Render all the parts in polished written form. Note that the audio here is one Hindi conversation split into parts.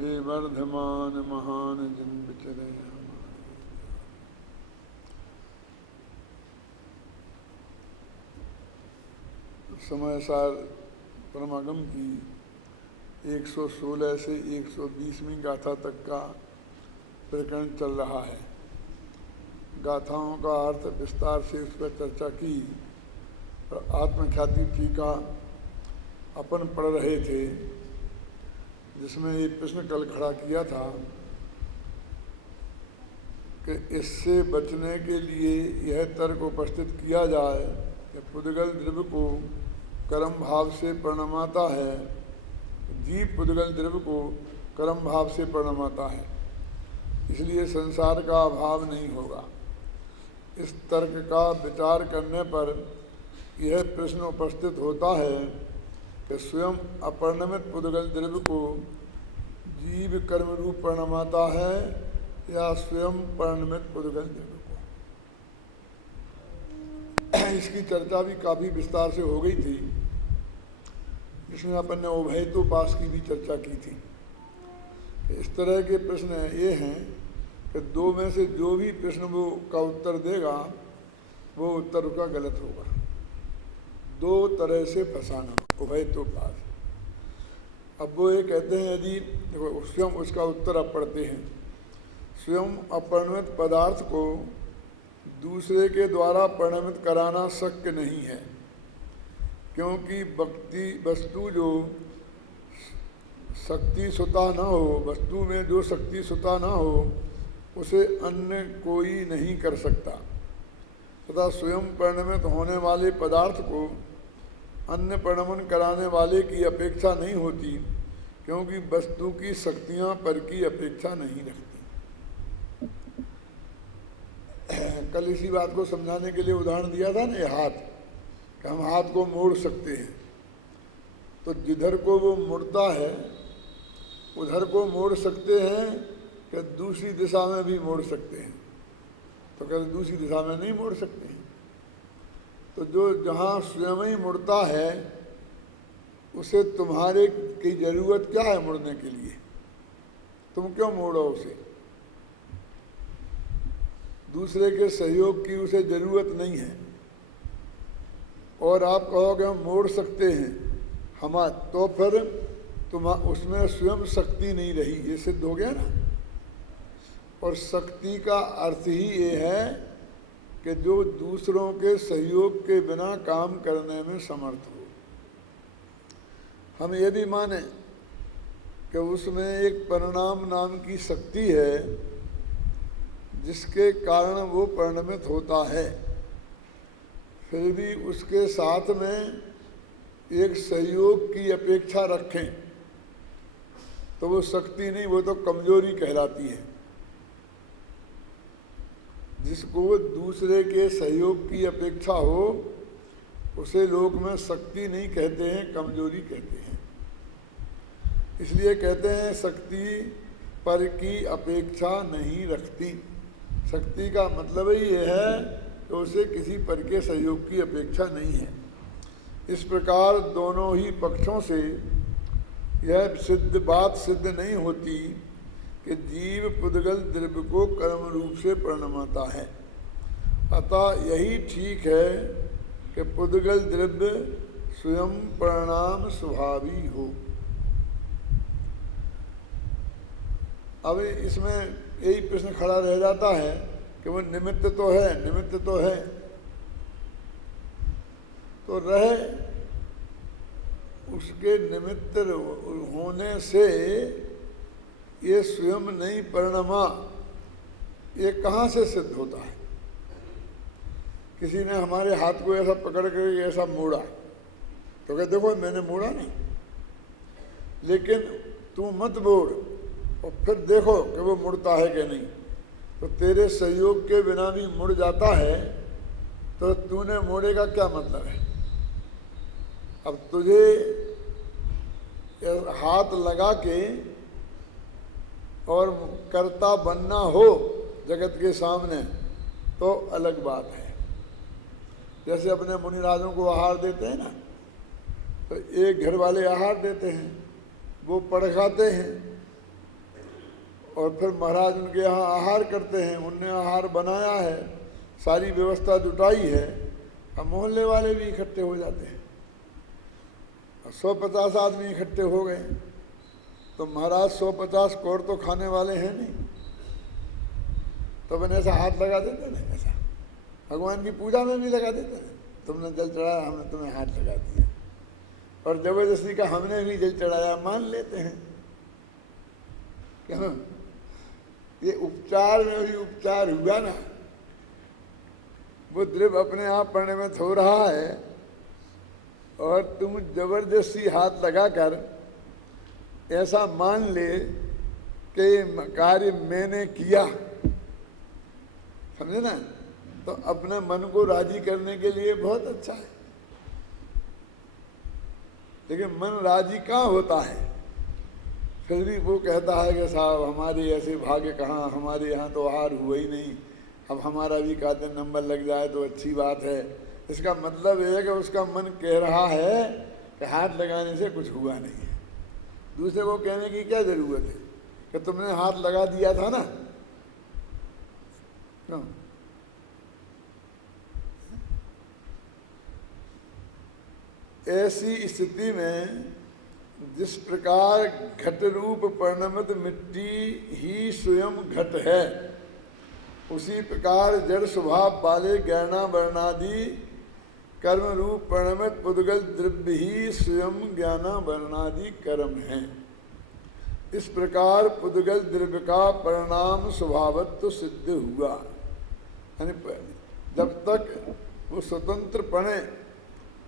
हे वर्धमान महान जिन बिचरे समय सार परमागम की 116 से 120वीं गाथा तक का प्रकरण चल रहा है। गाथाओं का अर्थ विस्तार से उस पर चर्चा की और आत्मख्याति टीका अपन पढ़ रहे थे, जिसमें ये प्रश्न कल खड़ा किया था कि इससे बचने के लिए यह तर्क उपस्थित किया जाए कि पुद्गल द्रव्य को कर्म भाव से परिणमाता है, जीव पुद्गल द्रव्य को कर्म भाव से परिणमाता है, इसलिए संसार का अभाव नहीं होगा। इस तर्क का विचार करने पर यह प्रश्न उपस्थित होता है कि स्वयं अपरिणमित पुद्गल द्रव्य को जीव कर्म रूप परिणमाता है या स्वयं परिणमित पुद्गल द्रव्य को। इसकी चर्चा भी काफ़ी विस्तार से हो गई थी। इसमें अपन ने उभयतोपास की भी चर्चा की थी। इस तरह के प्रश्न ये हैं कि दो में से जो भी प्रश्न वो का उत्तर देगा वो उत्तर का गलत होगा। दो तरह से फंसाना, उभयतोपास। अब वो ये कहते हैं, यदि देखो स्वयं उसका उत्तर अब पढ़ते हैं, स्वयं अपरिणमित पदार्थ को दूसरे के द्वारा परिणमित कराना शक्य नहीं है, क्योंकि वस्तु जो शक्ति सुता न हो, वस्तु में जो शक्ति सुता न हो उसे अन्य कोई नहीं कर सकता, तथा स्वयं परिणमित होने वाले पदार्थ को अन्य परिणमन कराने वाले की अपेक्षा नहीं होती, क्योंकि वस्तु की शक्तियाँ पर की अपेक्षा नहीं रखती। कल इसी बात को समझाने के लिए उदाहरण दिया था ना, ये हाथ, कि हम हाथ को मोड़ सकते हैं, तो जिधर को वो मुड़ता है उधर को मोड़ सकते हैं कि दूसरी दिशा में भी मोड़ सकते हैं? तो कहते दूसरी दिशा में नहीं मोड़ सकते हैं। तो जो जहाँ स्वयं ही मुड़ता है उसे तुम्हारे की जरूरत क्या है मुड़ने के लिए? तुम क्यों मोड़ो उसे? दूसरे के सहयोग की उसे जरूरत नहीं है। और आप कहोगे हम मोड़ सकते हैं तो फिर तुम उसमें स्वयं शक्ति नहीं रही, ये सिद्ध हो गया ना। और शक्ति का अर्थ ही ये है कि जो दूसरों के सहयोग के बिना काम करने में समर्थ हो। हम ये भी माने कि उसमें एक परिणाम नाम की शक्ति है जिसके कारण वो परिणमित होता है, फिर भी उसके साथ में एक सहयोग की अपेक्षा रखें तो वो शक्ति नहीं, वो तो कमजोरी कहलाती है। जिसको दूसरे के सहयोग की अपेक्षा हो उसे लोक में शक्ति नहीं कहते हैं, कमजोरी कहते हैं। इसलिए कहते हैं शक्ति पर की अपेक्षा नहीं रखती। शक्ति का मतलब ही ये है कि उसे किसी पर के सहयोग की अपेक्षा नहीं है। इस प्रकार दोनों ही पक्षों से यह बात सिद्ध नहीं होती कि जीव पुद्गल द्रव्य को कर्म रूप से परिणमाता है। अतः यही ठीक है कि पुद्गल द्रव्य स्वयं परिणाम स्वभावी हो। अब इसमें यही प्रश्न खड़ा रह जाता है कि वो निमित्त तो है, निमित्त तो है, तो रहे, उसके निमित्त होने से ये स्वयं नहीं परिणमा, ये कहाँ से सिद्ध होता है? किसी ने हमारे हाथ को ऐसा पकड़ कर ऐसा मोड़ा तो कहे देखो मैंने मोड़ा नहीं, लेकिन तू मत मोड़ और फिर देखो कि वो मुड़ता है कि नहीं। तो तेरे सहयोग के बिना भी मुड़ जाता है, तो तूने मोड़े का क्या मतलब है? अब तुझे हाथ लगा के और कर्ता बनना हो जगत के सामने तो अलग बात है। जैसे अपने मुनिराजों को आहार देते हैं ना, तो एक घर वाले आहार देते हैं, वो पड़ खाते हैं, और फिर महाराज उनके यहाँ आहार करते हैं, उनने आहार बनाया है, सारी व्यवस्था जुटाई है। अब मोहल्ले वाले भी इकट्ठे हो जाते हैं, 150 आदमी इकट्ठे हो गए, तो महाराज 150 कौड़ तो खाने वाले हैं नहीं, तो मैंने ऐसा हाथ लगा देते ना, ऐसा भगवान की पूजा में भी लगा देते हैं, तुमने जल चढ़ाया, हमने तुम्हें हाथ लगा दिया, और जबरदस्ती का हमने भी जल चढ़ाया मान लेते हैं। क्यों? ये उपचार में भी उपचार हुआ ना, वो द्रव्य अपने आप पढ़ने में थो रहा है और तुम जबरदस्ती हाथ लगाकर ऐसा मान ले कि कार्य मैंने किया, समझे ना, तो अपने मन को राजी करने के लिए बहुत अच्छा है। लेकिन मन राजी कहाँ होता है, फिर भी वो कहता है कि साहब हमारे ऐसे भाग्य कहाँ, हमारे यहाँ तो हार हुआ ही नहीं, अब हमारा भी काते नंबर लग जाए तो अच्छी बात है। इसका मतलब है कि उसका मन कह रहा है कि हाथ लगाने से कुछ हुआ नहीं है। दूसरे को कहने की क्या जरूरत है कि तुमने हाथ लगा दिया था ना, क्यों? ऐसी स्थिति में जिस प्रकार घट रूप परिणमित मिट्टी ही स्वयं घट है, उसी प्रकार जड़ स्वभाव वाले ज्ञाना वर्णादि कर्म रूप परिणमित पुद्गल द्रव्य ही स्वयं ज्ञाना वर्णादि कर्म है। इस प्रकार पुद्गल द्रव्य का परिणाम स्वभावत्व सिद्ध हुआ। यानी जब तक वो स्वतंत्र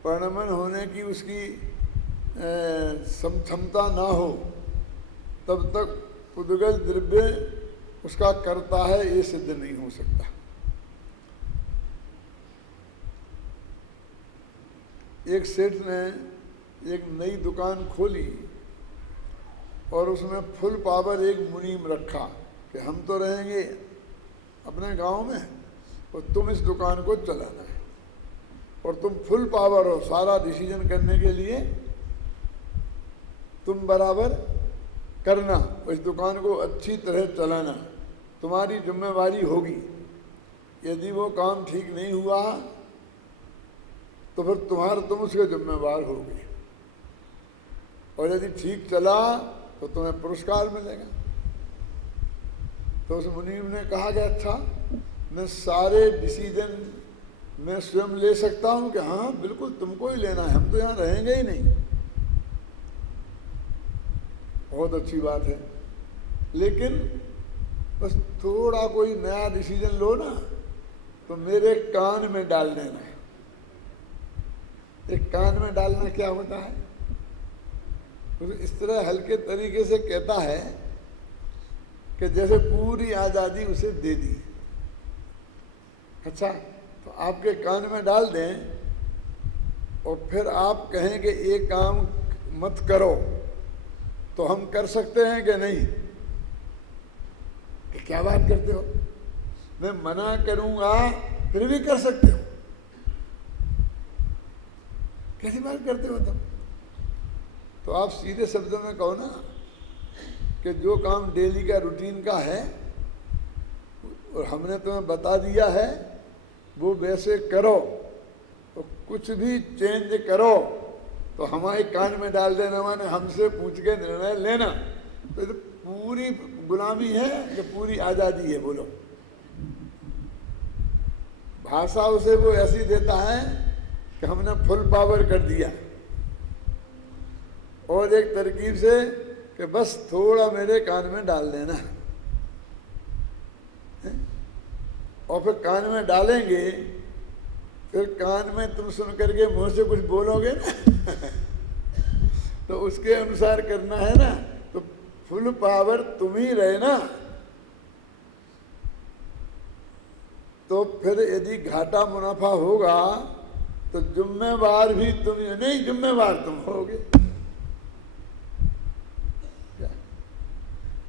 परिणमन होने की उसकी क्षमता ना हो, तब तक पुद्गल द्रव्य उसका करता है, ये सिद्ध नहीं हो सकता। एक सेठ ने एक नई दुकान खोली और उसमें फुल पावर एक मुनीम रखा कि हम तो रहेंगे अपने गांव में और तुम इस दुकान को चलाना है, और तुम फुल पावर हो, सारा डिसीजन करने के लिए तुम बराबर करना, इस दुकान को अच्छी तरह चलाना, तुम्हारी जिम्मेवारी होगी। यदि वो काम ठीक नहीं हुआ तो फिर तुम उसके जिम्मेवार होगे, और यदि ठीक चला तो तुम्हें पुरस्कार मिलेगा। तो उस मुनीम ने कहा कि अच्छा, मैं सारे डिसीजन मैं स्वयं ले सकता हूं कि हाँ बिल्कुल तुमको ही लेना है, हम तो यहाँ रहेंगे ही नहीं। बहुत अच्छी बात है, लेकिन बस थोड़ा कोई नया डिसीजन लो ना तो मेरे कान में डाल देना। एक कान में डालना क्या होता है, तो इस तरह हल्के तरीके से कहता है कि जैसे पूरी आज़ादी उसे दे दी। अच्छा, तो आपके कान में डाल दें और फिर आप कहें कि ये काम मत करो, तो हम कर सकते हैं कि नहीं? कि क्या बात करते हो, मैं मना करूंगा फिर भी कर सकते हो? कैसी बात करते हो तुम? तो आप सीधे शब्दों में कहो ना कि जो काम डेली का रूटीन का है और हमने तुम्हें बता दिया है वो वैसे करो, तो कुछ भी चेंज करो तो हमारे कान में डाल देना, माने हमसे पूछ के निर्णय लेना। तो ये पूरी गुलामी है कि पूरी आज़ादी है? बोलो। भाषा उसे वो ऐसी देता है कि हमने फुल पावर कर दिया, और एक तरकीब से कि बस थोड़ा मेरे कान में डाल देना, और फिर कान में डालेंगे, फिर कान में तुम सुन करके मुंह से कुछ बोलोगे ना तो उसके अनुसार करना है ना, तो फुल पावर तुम ही रहे ना। तो फिर यदि घाटा मुनाफा होगा तो जिम्मेवार भी तुम, नहीं जिम्मेवार तुम होगे।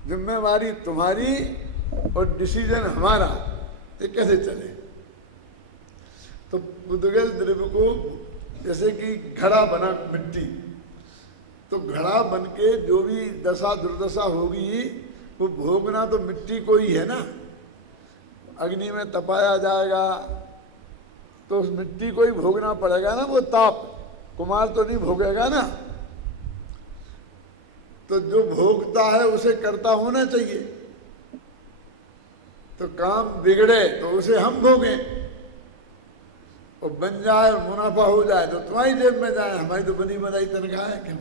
जिम्मेवारी तुम्हारी और डिसीजन हमारा, ये कैसे चले? तो पुद्गल द्रव्य को जैसे कि घड़ा बना मिट्टी, तो घड़ा बन के जो भी दशा दुर्दशा होगी वो वो भोगना तो मिट्टी को ही है ना। अग्नि में तपाया जाएगा तो उस मिट्टी को ही भोगना पड़ेगा ना, वो ताप। कुमार तो नहीं भोगेगा ना। तो जो भोगता है उसे कर्ता होना चाहिए। तो काम बिगड़े तो उसे हम भोगें, और बन जाए और मुनाफा हो जाए तो तुम्हारी जेब में जाए, हमारी तो बनी बनाई तनख्वाह है। क्यों,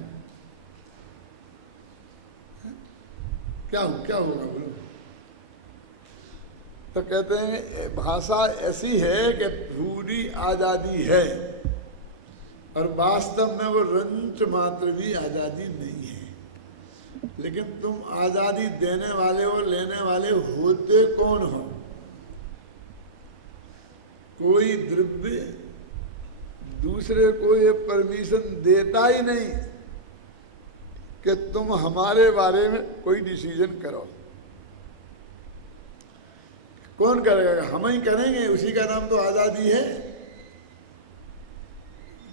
क्या होगा बोलो। तो कहते हैं भाषा ऐसी है कि पूरी आजादी है, और वास्तव में वो रंच मात्र भी आजादी नहीं है। लेकिन तुम आजादी देने वाले और लेने वाले होते कौन हो? कोई द्रव्य दूसरे को ये परमिशन देता ही नहीं कि तुम हमारे बारे में कोई डिसीजन करो। कौन करेगा? हम ही करेंगे। उसी का नाम तो आजादी है।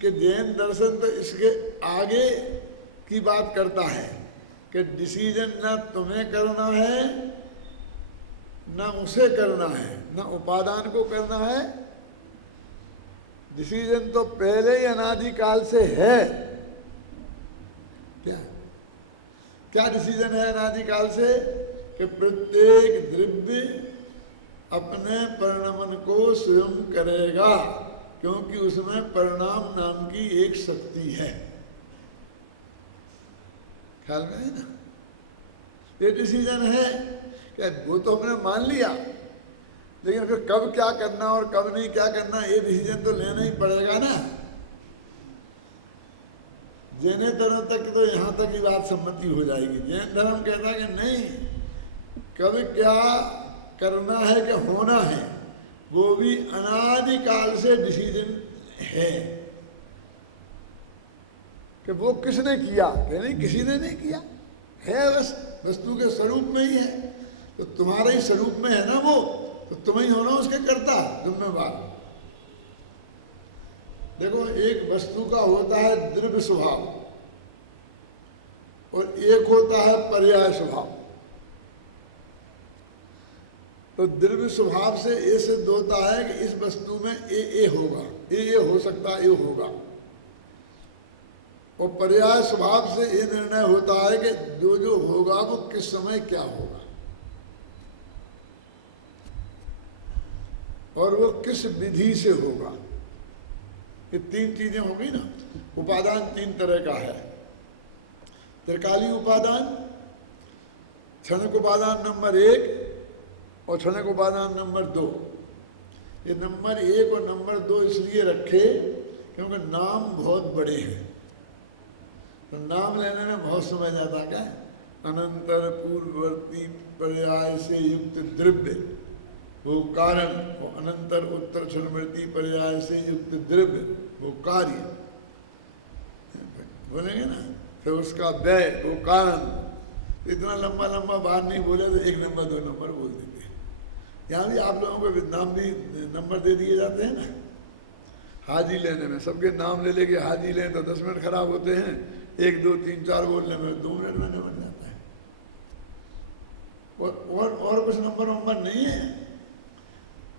कि जैन दर्शन तो इसके आगे की बात करता है कि डिसीजन ना तुम्हें करना है ना उसे करना है, ना उपादान को करना है। डिसीजन तो पहले ही अनादिकाल से है। क्या डिसीजन है अनादिकाल से? कि प्रत्येक द्रव्य अपने परिणमन को स्वयं करेगा, क्योंकि उसमें परिणाम नाम की एक शक्ति है। ख्याल में है ना? ये डिसीजन है कि वो तो हमने मान लिया, लेकिन फिर कब क्या करना और कब नहीं क्या करना, ये डिसीजन तो लेना ही पड़ेगा ना। जैन धर्म तक तो यहाँ तक ही बात सम्मति हो जाएगी। जैन धर्म कहता है कि नहीं, कब क्या करना है कि होना है, वो भी अनादिकाल से डिसीजन है। कि वो किसने किया? कि नहीं, किसी ने नहीं किया है, बस वस्तु के स्वरूप में ही है। तो तुम्हारे ही स्वरूप में है ना वो, तो तुम ही होना उसके कर्ता, जिम्मेवार। देखो, एक वस्तु का होता है द्रव्य स्वभाव और एक होता है पर्याय स्वभाव। तो द्रव्य स्वभाव से ये सिद्ध होता है कि इस वस्तु में ये होगा, ये हो सकता है, ये होगा। और पर्याय स्वभाव से ये निर्णय होता है कि जो जो होगा वो किस समय क्या होगा, और वो किस विधि से होगा। ये तीन चीजें हो गई ना। उपादान तीन तरह का है। त्रिकाली उपादान, क्षणिक उपादान नंबर 1 और क्षणिक उपादान नंबर 2। ये नंबर 1 और नंबर 2 इसलिए रखे क्योंकि नाम बहुत बड़े हैं, तो नाम लेने में बहुत समय जाता। क्या? अनंतर पूर्ववर्ती पर्याय से युक्त द्रव्य वो कारण, वो अनंतर उत्तर क्षणवर्ती पर्याय से युक्त द्रव्य वो कार्य बोलेंगे ना। फिर उसका व्यय वो कारण। इतना लंबा लंबा बात नहीं बोले तो 1 नंबर 2 नंबर बोल देते हैं। यहाँ भी आप लोगों को नाम भी नंबर दे दिए जाते हैं ना। हाजी लेने में सबके नाम ले लेके हाजी लें तो 10 मिनट खराब होते हैं। 1 2 3 4 बोलने में 2 मिनट में निपट जाता है। और कुछ नंबर नहीं है।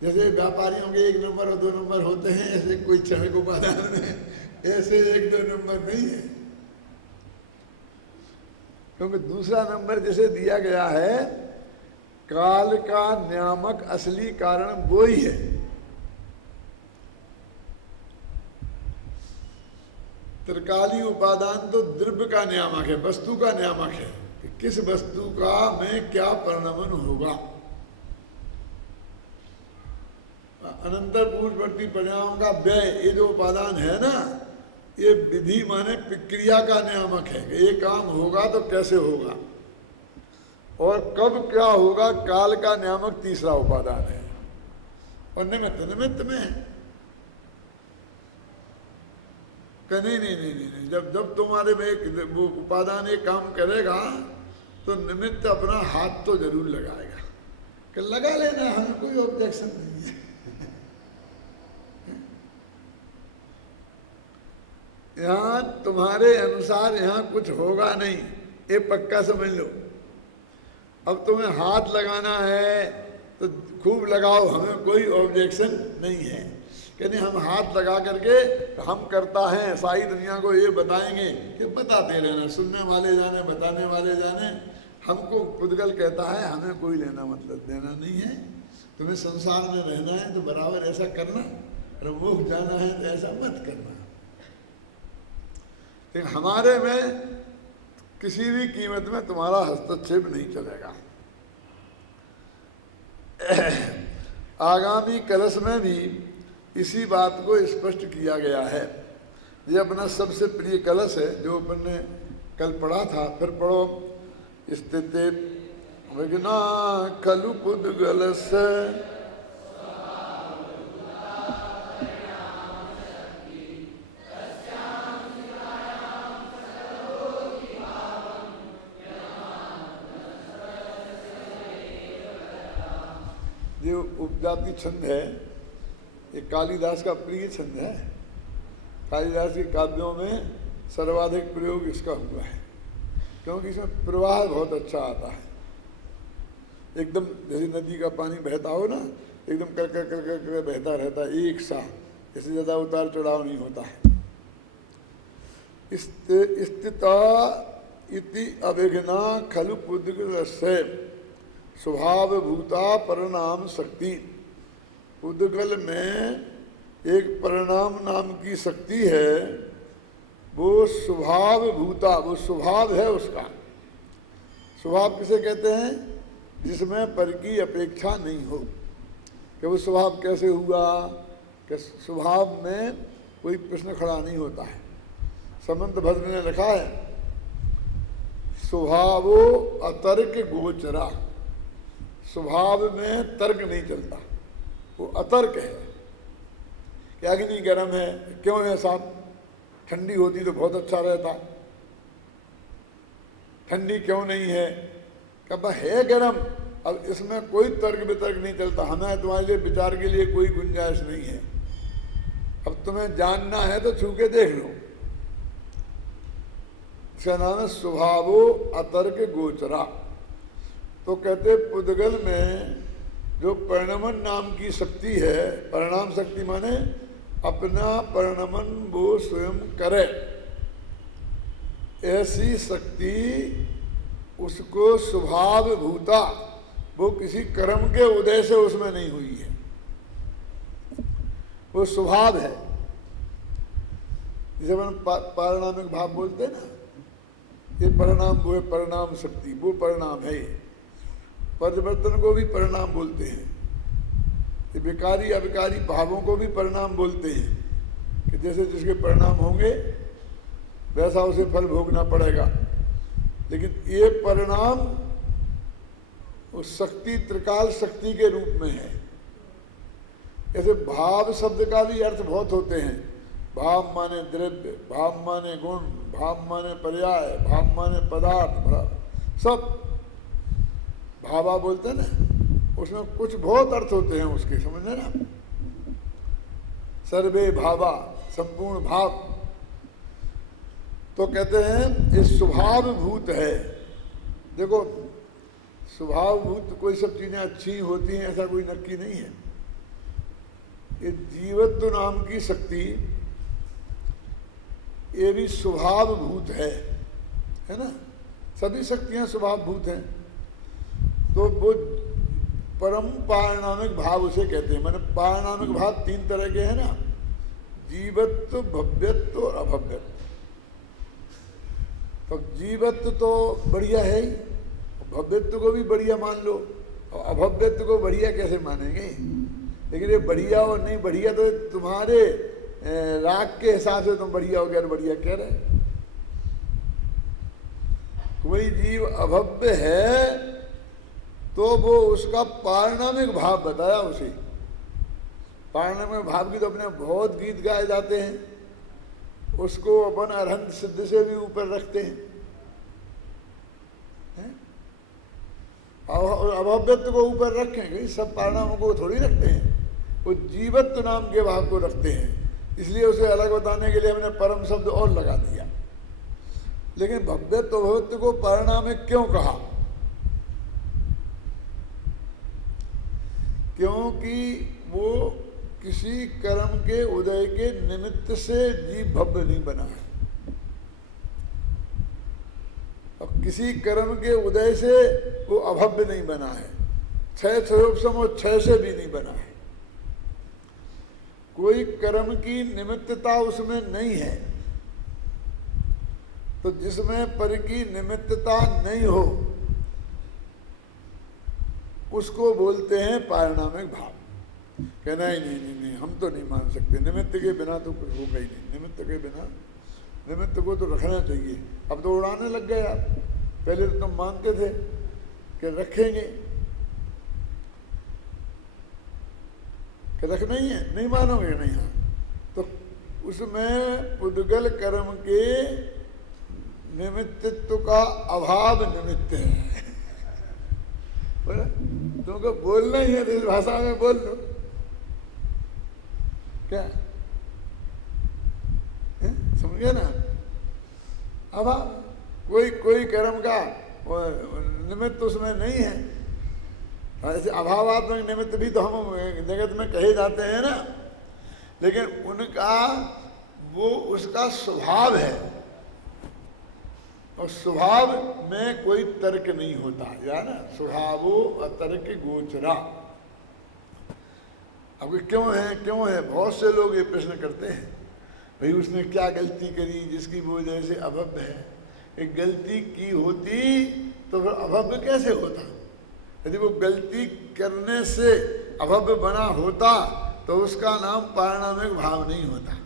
जैसे व्यापारियों के 1 नंबर और 2 नंबर होते हैं, ऐसे कोई क्षणिक उपादान में ऐसे 1 2 नंबर नहीं है। क्योंकि दूसरा नंबर जैसे दिया गया है, काल का नियामक असली कारण वो ही है। त्रिकाली उपादान तो द्रव्य का नियामक है, वस्तु का नियामक है कि किस वस्तु का में क्या परिणमन होगा। अनंतर पूर्ववर्ती परिणामों का व्यय, ये जो उपादान है ना, ये विधि माने प्रक्रिया का नियामक है कि ये काम होगा तो कैसे होगा और कब क्या होगा। काल का नियामक तीसरा उपादान है। और निमित्त में है। नहीं, जब तुम्हारे में एक वो उपादान एक काम करेगा तो निमित्त अपना हाथ तो जरूर लगाएगा कि लगा लेना, हमें कोई ऑब्जेक्शन नहीं है। यहाँ तुम्हारे अनुसार यहाँ कुछ होगा नहीं, ये पक्का समझ लो। अब तुम्हें हाथ लगाना है तो खूब लगाओ, हमें कोई ऑब्जेक्शन नहीं है। कहते हम हाथ लगा करके हम करता है, सारी दुनिया को ये बताएंगे कि बताते रहना, सुनने वाले जाने, बताने वाले जाने। हमको पुद्गल कहता है हमें कोई लेना मतलब देना नहीं है। तुम्हें संसार में रहना है तो बराबर ऐसा करना, और मोक्ष जाना है तो ऐसा मत करना। लेकिन हमारे में किसी भी कीमत में तुम्हारा हस्तक्षेप नहीं चलेगा। आगामी कलश में भी इसी बात को स्पष्ट किया गया है। ये अपना सबसे प्रिय कलश है जो अपन ने कल पढ़ा था, फिर पढ़ो। स्थिते विघ्ना खलु पुद्गलस् जो उपजाति छंद है, ये कालिदास का प्रिय छंद है। कालिदास के काव्यों में सर्वाधिक प्रयोग इसका हुआ है, क्योंकि इसमें प्रवाह बहुत अच्छा आता है। एकदम जैसे नदी का पानी बहता हो ना, एकदम कर कर कर कर कर बहता रहता है एक सा, इससे ज़्यादा उतार चढ़ाव नहीं होता है। स्थिता इति अविघ्ना खलु पुद्गलस्य स्वभाव भूता परिणाम शक्ति। पुद्गल में एक परिणाम नाम की शक्ति है, वो स्वभाव भूता, वो स्वभाव है उसका। स्वभाव किसे कहते हैं? जिसमें पर की अपेक्षा नहीं हो। कि वो स्वभाव कैसे हुआ? कि स्वभाव में कोई प्रश्न खड़ा नहीं होता है। समंत भद्र ने लिखा है, स्वभावो अतर्क गोचरा। स्वभाव में तर्क नहीं चलता, वो अतर्क है। कि अग्नि गर्म है, क्यों है साहब? ठंडी होती तो बहुत अच्छा रहता, ठंडी क्यों नहीं है? कब है गर्म। अब इसमें कोई तर्क वितर्क नहीं चलता। हमें तुम्हारे लिए विचार के लिए कोई गुंजाइश नहीं है। अब तुम्हें जानना है तो छू के देख लो। इसका नाम है स्वभावो अतर्क गोचरा। तो कहते पुद्गल में जो परिणमन नाम की शक्ति है, परिणाम शक्ति माने अपना परिणमन वो स्वयं करे, ऐसी शक्ति उसको स्वभाव भूता, वो किसी कर्म के उदय से उसमें नहीं हुई है, वो स्वभाव है। जैसे अपन पारिणामिक भाव बोलते हैं ना, ये परिणाम, वो है परिणाम शक्ति, वो परिणाम है। ये परिवर्तन को भी परिणाम बोलते हैं। ये विकारी अविकारी भावों को भी परिणाम बोलते हैं कि जैसे जिसके परिणाम होंगे वैसा उसे फल भोगना पड़ेगा। लेकिन ये परिणाम उस शक्ति, त्रिकाल शक्ति के रूप में है। ऐसे भाव शब्द का भी अर्थ बहुत होते हैं। भाव माने द्रव्य, भाव माने गुण, भाव माने पर्याय, भाव माने पदार्थ, सब भावा बोलते हैं ना। उसमें कुछ बहुत अर्थ होते हैं उसके, समझे ना। सर्वे भावा, संपूर्ण भाव। तो कहते हैं ये स्वभाव भूत है। देखो स्वभाव भूत कोई सब चीजें अच्छी होती हैं ऐसा कोई नक्की नहीं है। ये जीवत्व नाम की शक्ति, ये भी स्वभाव भूत है ना। सभी शक्तियां स्वभाव भूत हैं। तो वो परम पारिणामिक भाव उसे कहते हैं। मैंने पारिणामिक भाव तीन तरह के हैं ना, जीवत्व, भव्यत्व और अभव्यत्व। तो जीवत्व तो बढ़िया है ही, भव्यत्व को भी बढ़िया मान लो, और अभव्यत्व को बढ़िया कैसे मानेंगे? लेकिन ये बढ़िया और नहीं बढ़िया तो तुम्हारे राग के हिसाब से तुम बढ़िया हो गया, बढ़िया कह रहे। कोई जीव अभव्य है तो वो उसका पारिणामिक भाव बताया उसे। पारिणामिक भाव की तो अपने बहुत गीत गाए जाते हैं। उसको अपन अरहंत सिद्ध से भी ऊपर रखते हैं, और अभव्यत्व को ऊपर रखेंगे। सब परिणामों को थोड़ी रखते हैं, वो जीवत्व नाम के भाव को रखते हैं। इसलिए उसे अलग बताने के लिए हमने परम शब्द और लगा दिया। लेकिन भव्यत्व भव्यत्व को परिणामिक क्यों कहा? क्योंकि वो किसी कर्म के उदय के निमित्त से जीव भव्य नहीं बना है, और किसी कर्म के उदय से वो अभव्य नहीं बना है, क्षय क्षयोपम और क्षय से भी नहीं बना है। कोई कर्म की निमित्तता उसमें नहीं है, तो जिसमें पर की निमित्तता नहीं हो उसको बोलते हैं पारिणामिक भाव। कहना ही नहीं, हम तो नहीं मान सकते, निमित्त के बिना तो कुछ होगा ही नहीं, निमित्त के बिना, निमित्त को तो रखना चाहिए। अब तो उड़ाने लग गए आप, पहले तो तुम मानते थे कि रखेंगे, कि रखना ही है, नहीं मानोगे नहीं। हाँ, तो उसमें पुद्गल कर्म के निमित्तित्व का अभाव निमित्त है। तुमको बोलना ही है तो इस भाषा में बोल लो, क्या समझे ना। अभाव, कोई कर्म का निमित्त उसमें नहीं है। ऐसे अभावात्मक निमित्त भी तो हम जगत में कहे जाते हैं ना, लेकिन उनका वो उसका स्वभाव है, और स्वभाव में कोई तर्क नहीं होता, या ना, स्वभावो अतर्क गोचरा। अब क्यों है बहुत से लोग ये प्रश्न करते हैं, भाई उसने क्या गलती करी जिसकी वजह से अभव्य है। एक गलती की होती तो फिर अभव्य कैसे होता? यदि वो गलती करने से अभव्य बना होता तो उसका नाम पारिणामिक भाव नहीं होता,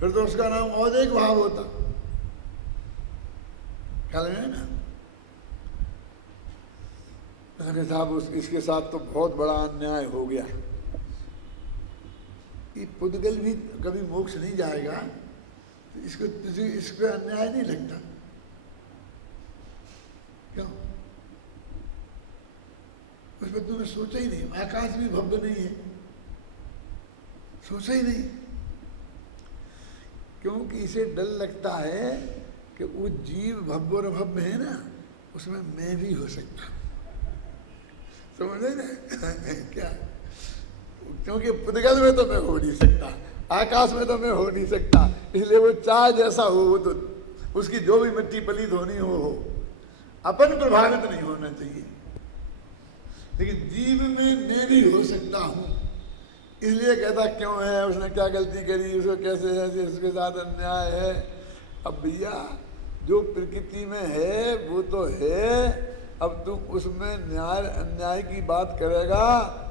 फिर तो उसका नाम औदेक भाव होता। ख्याल में है ना। मैंने साहब इसके साथ तो बहुत बड़ा अन्याय हो गया, ये पुद्गल भी कभी मोक्ष नहीं जाएगा, तो इसको अन्याय नहीं लगता क्यों? उस पर तुमने सोचा ही नहीं। आकाश भी भव्य नहीं है, सोचा ही नहीं, क्योंकि इसे डर लगता है कि वो जीव भव्य और अभव्य है ना, उसमें मैं भी हो सकता, समझे ना क्या? क्योंकि पुद्गल में तो मैं हो नहीं सकता, आकाश में तो मैं हो नहीं सकता, इसलिए वो चाहे जैसा हो वो तो उसकी जो भी मिट्टी पलीत होनी हो, अपन प्रभावित नहीं होना चाहिए। लेकिन जीव में मैं भी हो सकता हूं, इसलिए कहता क्यों है, उसने क्या गलती करी, उसको कैसे है, उसके साथ अन्याय है। अब भैया जो प्रकृति में है वो तो है, अब तुम उसमें न्याय अन्याय की बात करेगा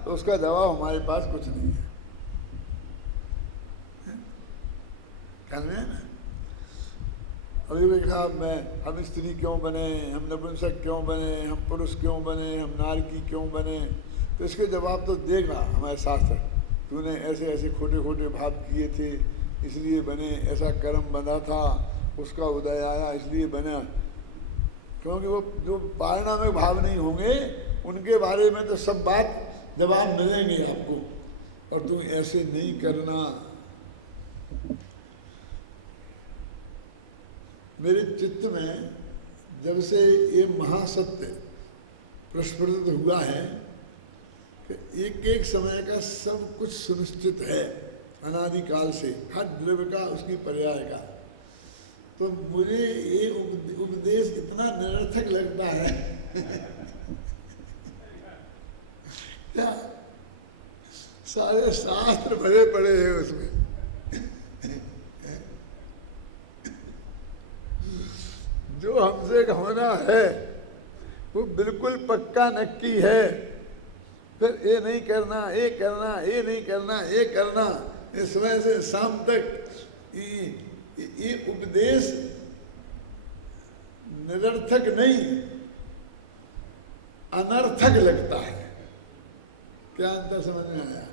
तो उसका जवाब हमारे पास कुछ नहीं है। कहने ना, अभी देखा हम स्त्री क्यों बने, हम नपुंसक क्यों बने, हम पुरुष क्यों बने, हम नारकी क्यों बने, तो इसके जवाब तो देगा हमारे शास्त्र। तूने ऐसे ऐसे खोटे खोटे भाव किए थे इसलिए बने, ऐसा कर्म बंधा था उसका उदय आया इसलिए बना। क्योंकि वो जो पारिणामिक भाव नहीं होंगे उनके बारे में तो सब बात जवाब मिलेंगे आपको, और तू ऐसे नहीं करना। मेरे चित्त में जब से ये महासत्य प्रस्फुटित हुआ है कि एक एक समय का सब कुछ सुनिश्चित है अनादिकाल से, हर द्रव्य का उसकी पर्याय का, तो मुझे ये उपदेश इतना निरर्थक लगता है क्या? सारे शास्त्र भरे पड़े हैं उसमें जो हमसे होना है वो बिल्कुल पक्का नक्की है। फिर ये नहीं करना, ये करना, ये नहीं करना, ये करना, इस समय से शाम तक ये उपदेश निरर्थक नहीं अनर्थक लगता है। क्या अंतर समझ में आया?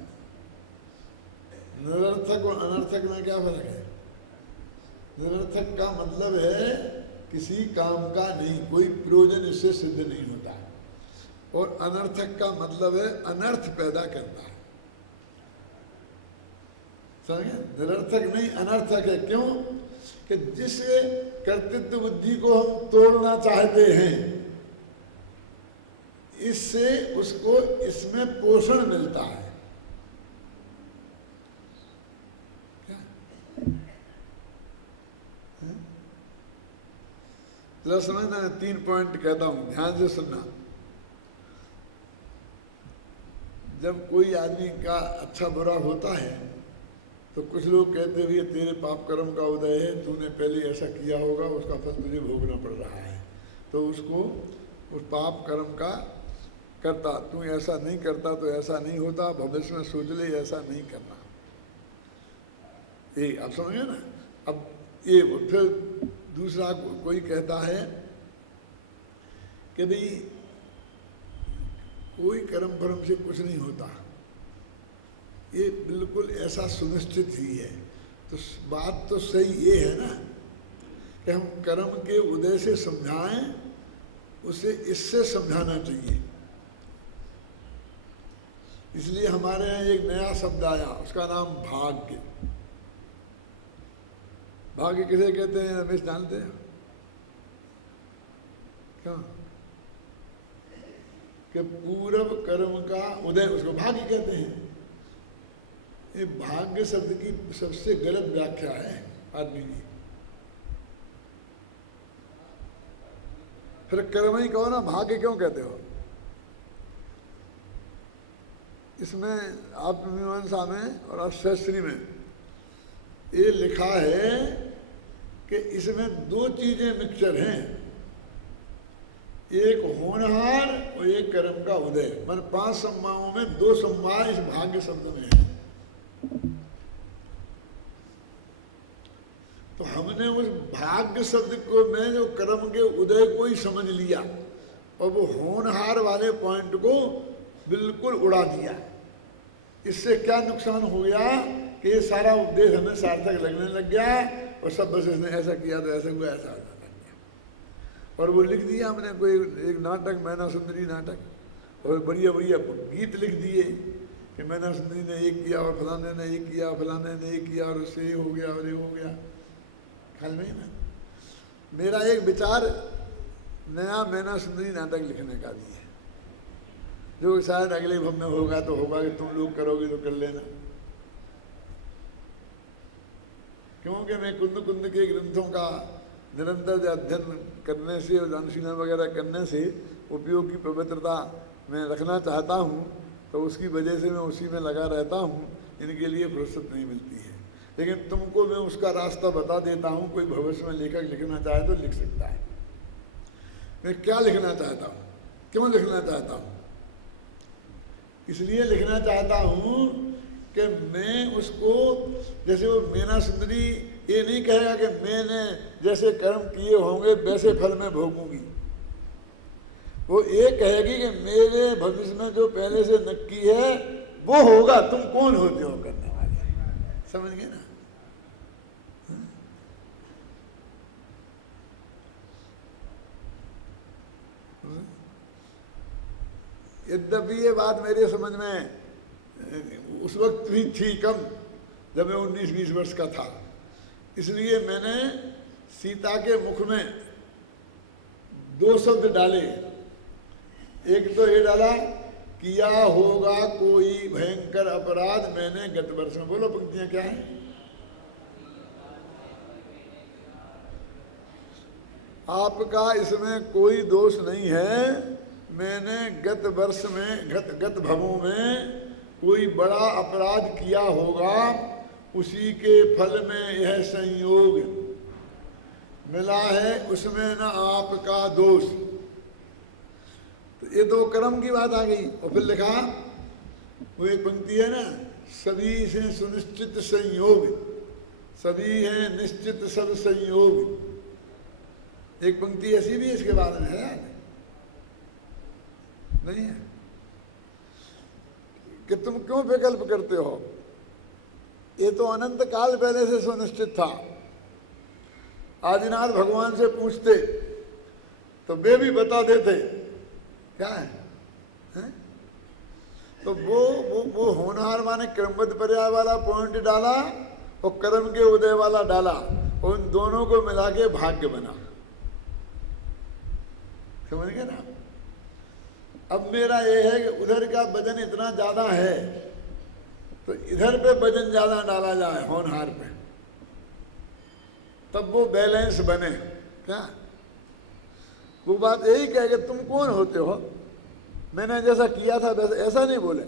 निरर्थक और अनर्थक में क्या फर्क है? निरर्थक का मतलब है किसी काम का नहीं, कोई प्रयोजन इससे सिद्ध नहीं होता, और अनर्थक का मतलब है अनर्थ पैदा करता है। समझे? निरर्थक नहीं अनर्थक है। क्यों? कि जिस कर्तृत्व बुद्धि को हम तोड़ना चाहते हैं, इससे उसको इसमें पोषण मिलता है। क्या जरा समझना, 3 पॉइंट कहता हूं, ध्यान से सुनना। जब कोई आदमी का अच्छा बुरा होता है तो कुछ लोग कहते हुए तेरे पाप कर्म का उदय है, तूने पहले ऐसा किया होगा, उसका फल तुझे भोगना पड़ रहा है, तो उसको उस पाप कर्म का करता, तू ऐसा नहीं करता तो ऐसा नहीं होता, भविष्य में सोच ले ऐसा नहीं करना। ये आप समझे ना। अब ये फिर दूसरा कोई कहता है कि भाई कोई कर्म फर्म से कुछ नहीं होता, ये बिल्कुल ऐसा सुनिश्चित ही है। तो बात तो सही ये है ना कि हम कर्म के उदय से समझाएं, उसे इससे समझाना चाहिए। इसलिए हमारे यहाँ एक नया शब्द आया, उसका नाम भाग्य। भाग्य किसे कहते हैं रमेश, जानते हैं क्या? कि पूर्व कर्म का उदय, उसको भाग्य कहते हैं। ये भाग्य शब्द की सबसे गलत व्याख्या है आदमी की। फिर कर्म ही कहो ना, भाग्य क्यों कहते हो? इसमें आत्ममीमांसा में और अष्टशास्त्री में ये लिखा है कि इसमें 2 चीजें मिक्सचर हैं, एक होनहार और एक कर्म का उदय। मन 5 संज्ञाओं में 2 संज्ञा इस भाग्य शब्द में है। तो हमने उस भाग्य शब्द को में जो कर्म के उदय को ही समझ लिया और वो होनहार वाले पॉइंट को बिल्कुल उड़ा दिया। इससे क्या नुकसान हो गया कि ये सारा उपदेश हमें सार्थक लगने लग गया और सब बस इसने ऐसा किया तो ऐसा हुआ, ऐसा लग गया। और वो लिख दिया हमने कोई एक नाटक, मैना सुंदरी नाटक, और बढ़िया बढ़िया गीत लिख दिए कि मैना सुंदरी ने एक किया और फलाने ने एक किया, फलाने ने एक किया और उससे ये हो गया और ये हो गया। ख्याल में ना, मेरा एक विचार नया मैना सुंदरी नाटक लिखने का भी है, जो शायद अगले भव में होगा तो होगा कि तुम लोग करोगे तो कर लेना। क्योंकि मैं कुंद कुंद के ग्रंथों का निरंतर अध्ययन करने से और अनुशीलन वगैरह करने से उपयोग की पवित्रता मैं रखना चाहता हूँ, तो उसकी वजह से मैं उसी में लगा रहता हूँ। इनके लिए फुर्सत नहीं मिलती है, लेकिन तुमको मैं उसका रास्ता बता देता हूँ। कोई भविष्य में लेखक लिखना चाहे तो लिख सकता है। मैं क्या लिखना चाहता हूँ, क्यों लिखना चाहता हूँ? इसलिए लिखना चाहता हूँ कि मैं उसको, जैसे वो मैना सुंदरी ये नहीं कहेगा कि मैंने जैसे कर्म किए होंगे वैसे फल में भोगूंगी। वो ये कहेगी कि मेरे भविष्य में जो पहले से नक्की है वो होगा, तुम कौन होते हो करने वाले। समझ गए ना? यद्यपि ये बात मेरे समझ में उस वक्त भी थी कम, जब मैं 19-20 वर्ष का था। इसलिए मैंने सीता के मुख में 2 शब्द डाले। एक तो ये डाला, किया होगा कोई भयंकर अपराध मैंने गत वर्ष में। बोलो पंक्तियां क्या है? आपका इसमें कोई दोष नहीं है। मैंने गत वर्ष में गत भवों में कोई बड़ा अपराध किया होगा, उसी के फल में यह संयोग मिला है, उसमें न आपका दोष। तो ये तो कर्म की बात आ गई। और फिर लिखा, वो एक पंक्ति है ना, सभी से सुनिश्चित संयोग, सभी है निश्चित सब संयोग। एक पंक्ति ऐसी भी इसके बारे में है नहीं है कि तुम क्यों विकल्प करते हो? ये तो अनंत काल पहले से सुनिश्चित था। आदिनाथ भगवान से पूछते तो वे भी बता देते क्या है, हैं? तो वो होनहार माने क्रमबद्ध पर्याय वाला पॉइंट डाला और कर्म के उदय वाला डाला, और उन दोनों को मिला के भाग्य बना। समझ गए ना? अब मेरा ये है कि उधर का वजन इतना ज़्यादा है तो इधर पे वजन ज़्यादा डाला जाए होनहार पे, तब वो बैलेंस बने। क्या वो बात यही कहे कि तुम कौन होते हो, मैंने जैसा किया था वैसे, ऐसा नहीं बोले।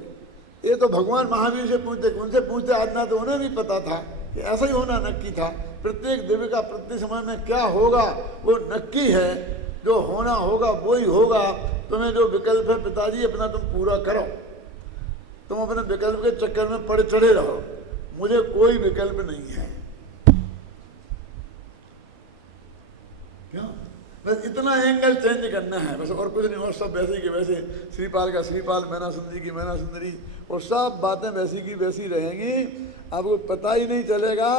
ये तो भगवान महावीर से पूछते, उनसे पूछते आजना तो उन्हें भी पता था कि ऐसा ही होना नक्की था। प्रत्येक दिव्य का प्रत्येक समय में क्या होगा वो नक्की है, जो होना होगा वो ही होगा। तुम्हें जो विकल्प है पिताजी अपना तुम पूरा करो, तुम अपने विकल्प के चक्कर में पड़े चढ़े रहो, मुझे कोई विकल्प नहीं है। क्यों? बस इतना एंगल चेंज करना है बस, और कुछ नहीं। और सब वैसे की वैसे, श्रीपाल का श्रीपाल, मैना सुंदरी की मैना सुंदरी, और सब बातें वैसी की वैसी रहेंगी। आपको पता ही नहीं चलेगा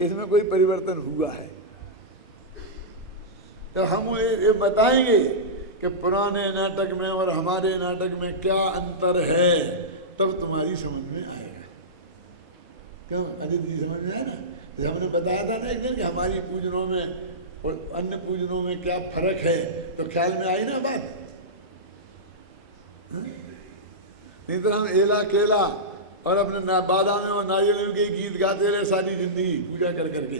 इसमें कोई परिवर्तन हुआ है। तो हम ये बताएंगे कि पुराने नाटक में और हमारे नाटक में क्या अंतर है, तब तुम्हारी समझ में आएगा। क्यों अदिति जी समझ में आया ना? जैसे हमने बताया था ना एक दिन कि हमारी पूजनों में और अन्य पूजनों में क्या फर्क है, तो ख्याल में आई ना बात। नहीं तो हम एला केला और अपने बादाम और नारियल के गीत गाते रहे सारी जिंदगी पूजा कर करके,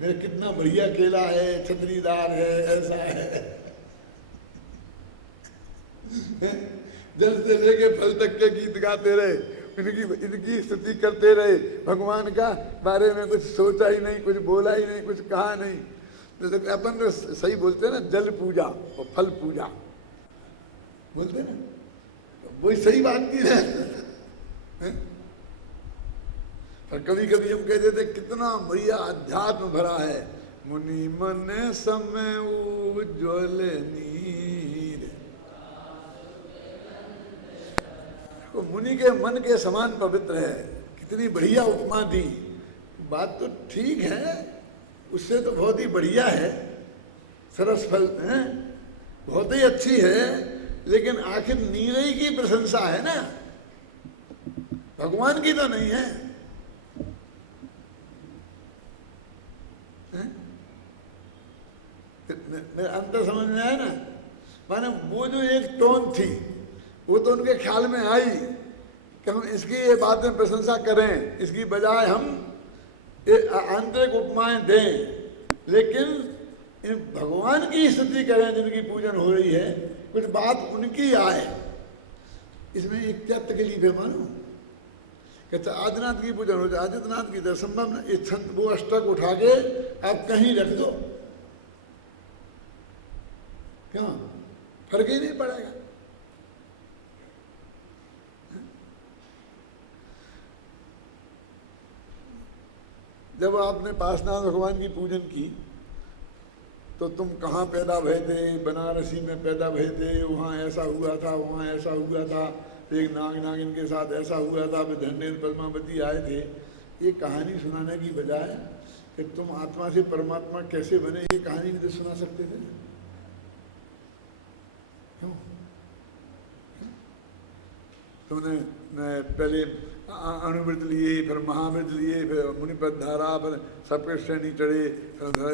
मेरा कितना बढ़िया केला है, छतरीदार है, ऐसा है। जल से लेके फल तक के गीत गाते रहे, इनकी स्तुति करते रहे, भगवान का बारे में कुछ सोचा ही नहीं, कुछ बोला ही नहीं, कुछ कहा नहीं। तो अपन तो सही बोलते ना, जल पूजा और फल पूजा बोलते ना, वही सही बात की है। और कभी कभी हम कहते थे कितना बढ़िया अध्यात्म भरा है, मुनि मन समय उज्ज्वल नीर। तो मुनि के मन के समान पवित्र है, कितनी बढ़िया उपमा दी। बात तो ठीक है, उससे तो बहुत ही बढ़िया है, सरस फल है, बहुत ही अच्छी है, लेकिन आखिर नीरई की प्रशंसा है ना, भगवान की तो नहीं है। मेरा अंतर समझ में आया ना? माने वो जो एक टोन थी वो तो उनके ख्याल में आई कि हम इसकी ये बातें प्रशंसा करें, इसकी बजाय हम आंतरिक उपमाएं दें, लेकिन इन भगवान की स्तुति करें जिनकी पूजन हो रही है, कुछ बात उनकी आए। इसमें एक क्या तकलीफ है मानो, कहते आदिनाथ की पूजन हो जाए, आदित्यनाथ की संभव न, वो अष्टक उठा के आप कहीं रख दो, क्यों फर्क ही नहीं पड़ेगा। जब आपने पासनाथ भगवान की पूजन की तो तुम कहाँ पैदा भये थे? बनारसी में पैदा भये थे, वहाँ ऐसा हुआ था, वहाँ ऐसा हुआ था, एक नाग नागिन के साथ ऐसा हुआ था, फिर धन्य पद्मावती आए थे। ये कहानी सुनाने की बजाय कि तुम आत्मा से परमात्मा कैसे बने, ये कहानी भी तो सुना सकते थे। क्यों? तुमने पहले अणुवृत लिए, फिर महावृत लिए, फिर मुनिपद धारा, फिर सबके श्रेणी चढ़े,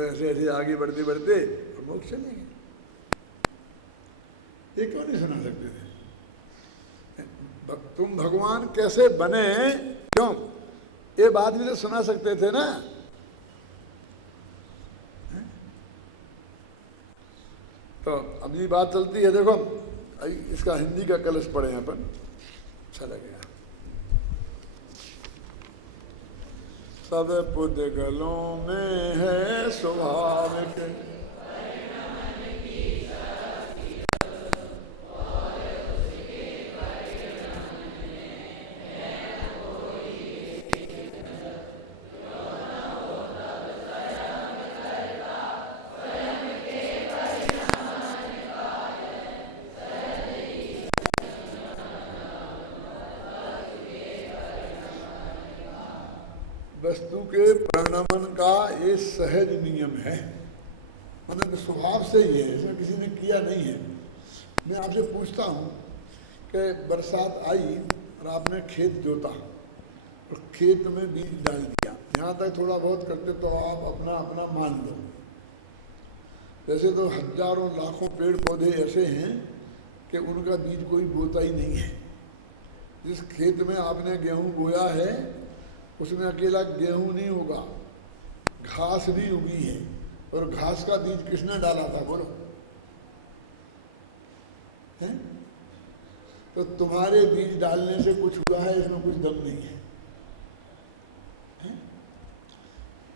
ऐसे ऐसे आगे बढ़ते बढ़ते और मोक्ष चले गए। ये क्यों नहीं सुना सकते थे? तुम भगवान कैसे बने, क्यों ये बात भी तो सुना सकते थे ना। तो अब ये बात चलती है, देखो इसका हिंदी का कलश पढ़े हैं अपन, अच्छा लगेगा। सब पुद्गलों में है स्वाभाविक, वस्तु के परिणमन का ये सहज नियम है, मतलब स्वभाव से ही है, इसमें किसी ने किया नहीं है। मैं आपसे पूछता हूँ कि बरसात आई और आपने खेत जोता और खेत में बीज डाल दिया, यहाँ तक थोड़ा बहुत करते तो आप अपना अपना मान लो। वैसे तो हजारों लाखों पेड़ पौधे ऐसे हैं कि उनका बीज कोई बोता ही नहीं है। जिस खेत में आपने गेहूं बोया है उसमें अकेला गेहूं नहीं होगा, घास भी उगी है, और घास का बीज किसने डाला था बोलो? है? तो तुम्हारे बीज डालने से कुछ हुआ है, इसमें कुछ दम नहीं है।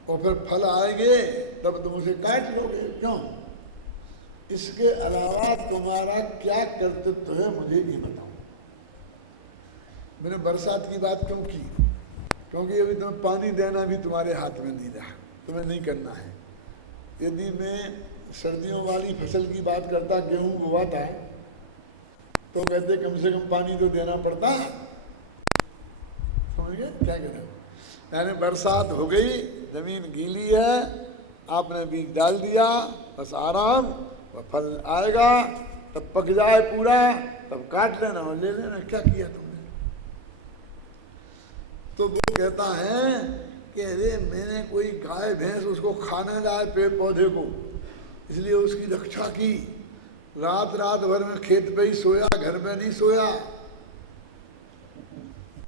और फिर फल आएंगे तब तुम उसे काट लोगे। क्यों? इसके अलावा तुम्हारा क्या कर्तव्य है मुझे ये बताओ। मैंने बरसात की बात क्यों की? क्योंकि अभी तुम्हें पानी देना भी तुम्हारे हाथ में नहीं रहा, तुम्हें नहीं करना है। यदि मैं सर्दियों वाली फसल की बात करता, गेहूं बोआ था, तो कहते कम से कम पानी तो देना पड़ता। समझ गए क्या कह रहे हो? यानी बरसात हो गई, जमीन गीली है, आपने बीज डाल दिया, बस आराम, वह फल आएगा, तब पक जाए पूरा, तब काट लेना और ले लेना। क्या किया तुमने? तो वो कहता है कि अरे मैंने कोई गाय भैंस उसको खाना जाए पेड़ पौधे को, इसलिए उसकी रक्षा की, रात रात भर में खेत पे ही सोया, घर में नहीं सोया,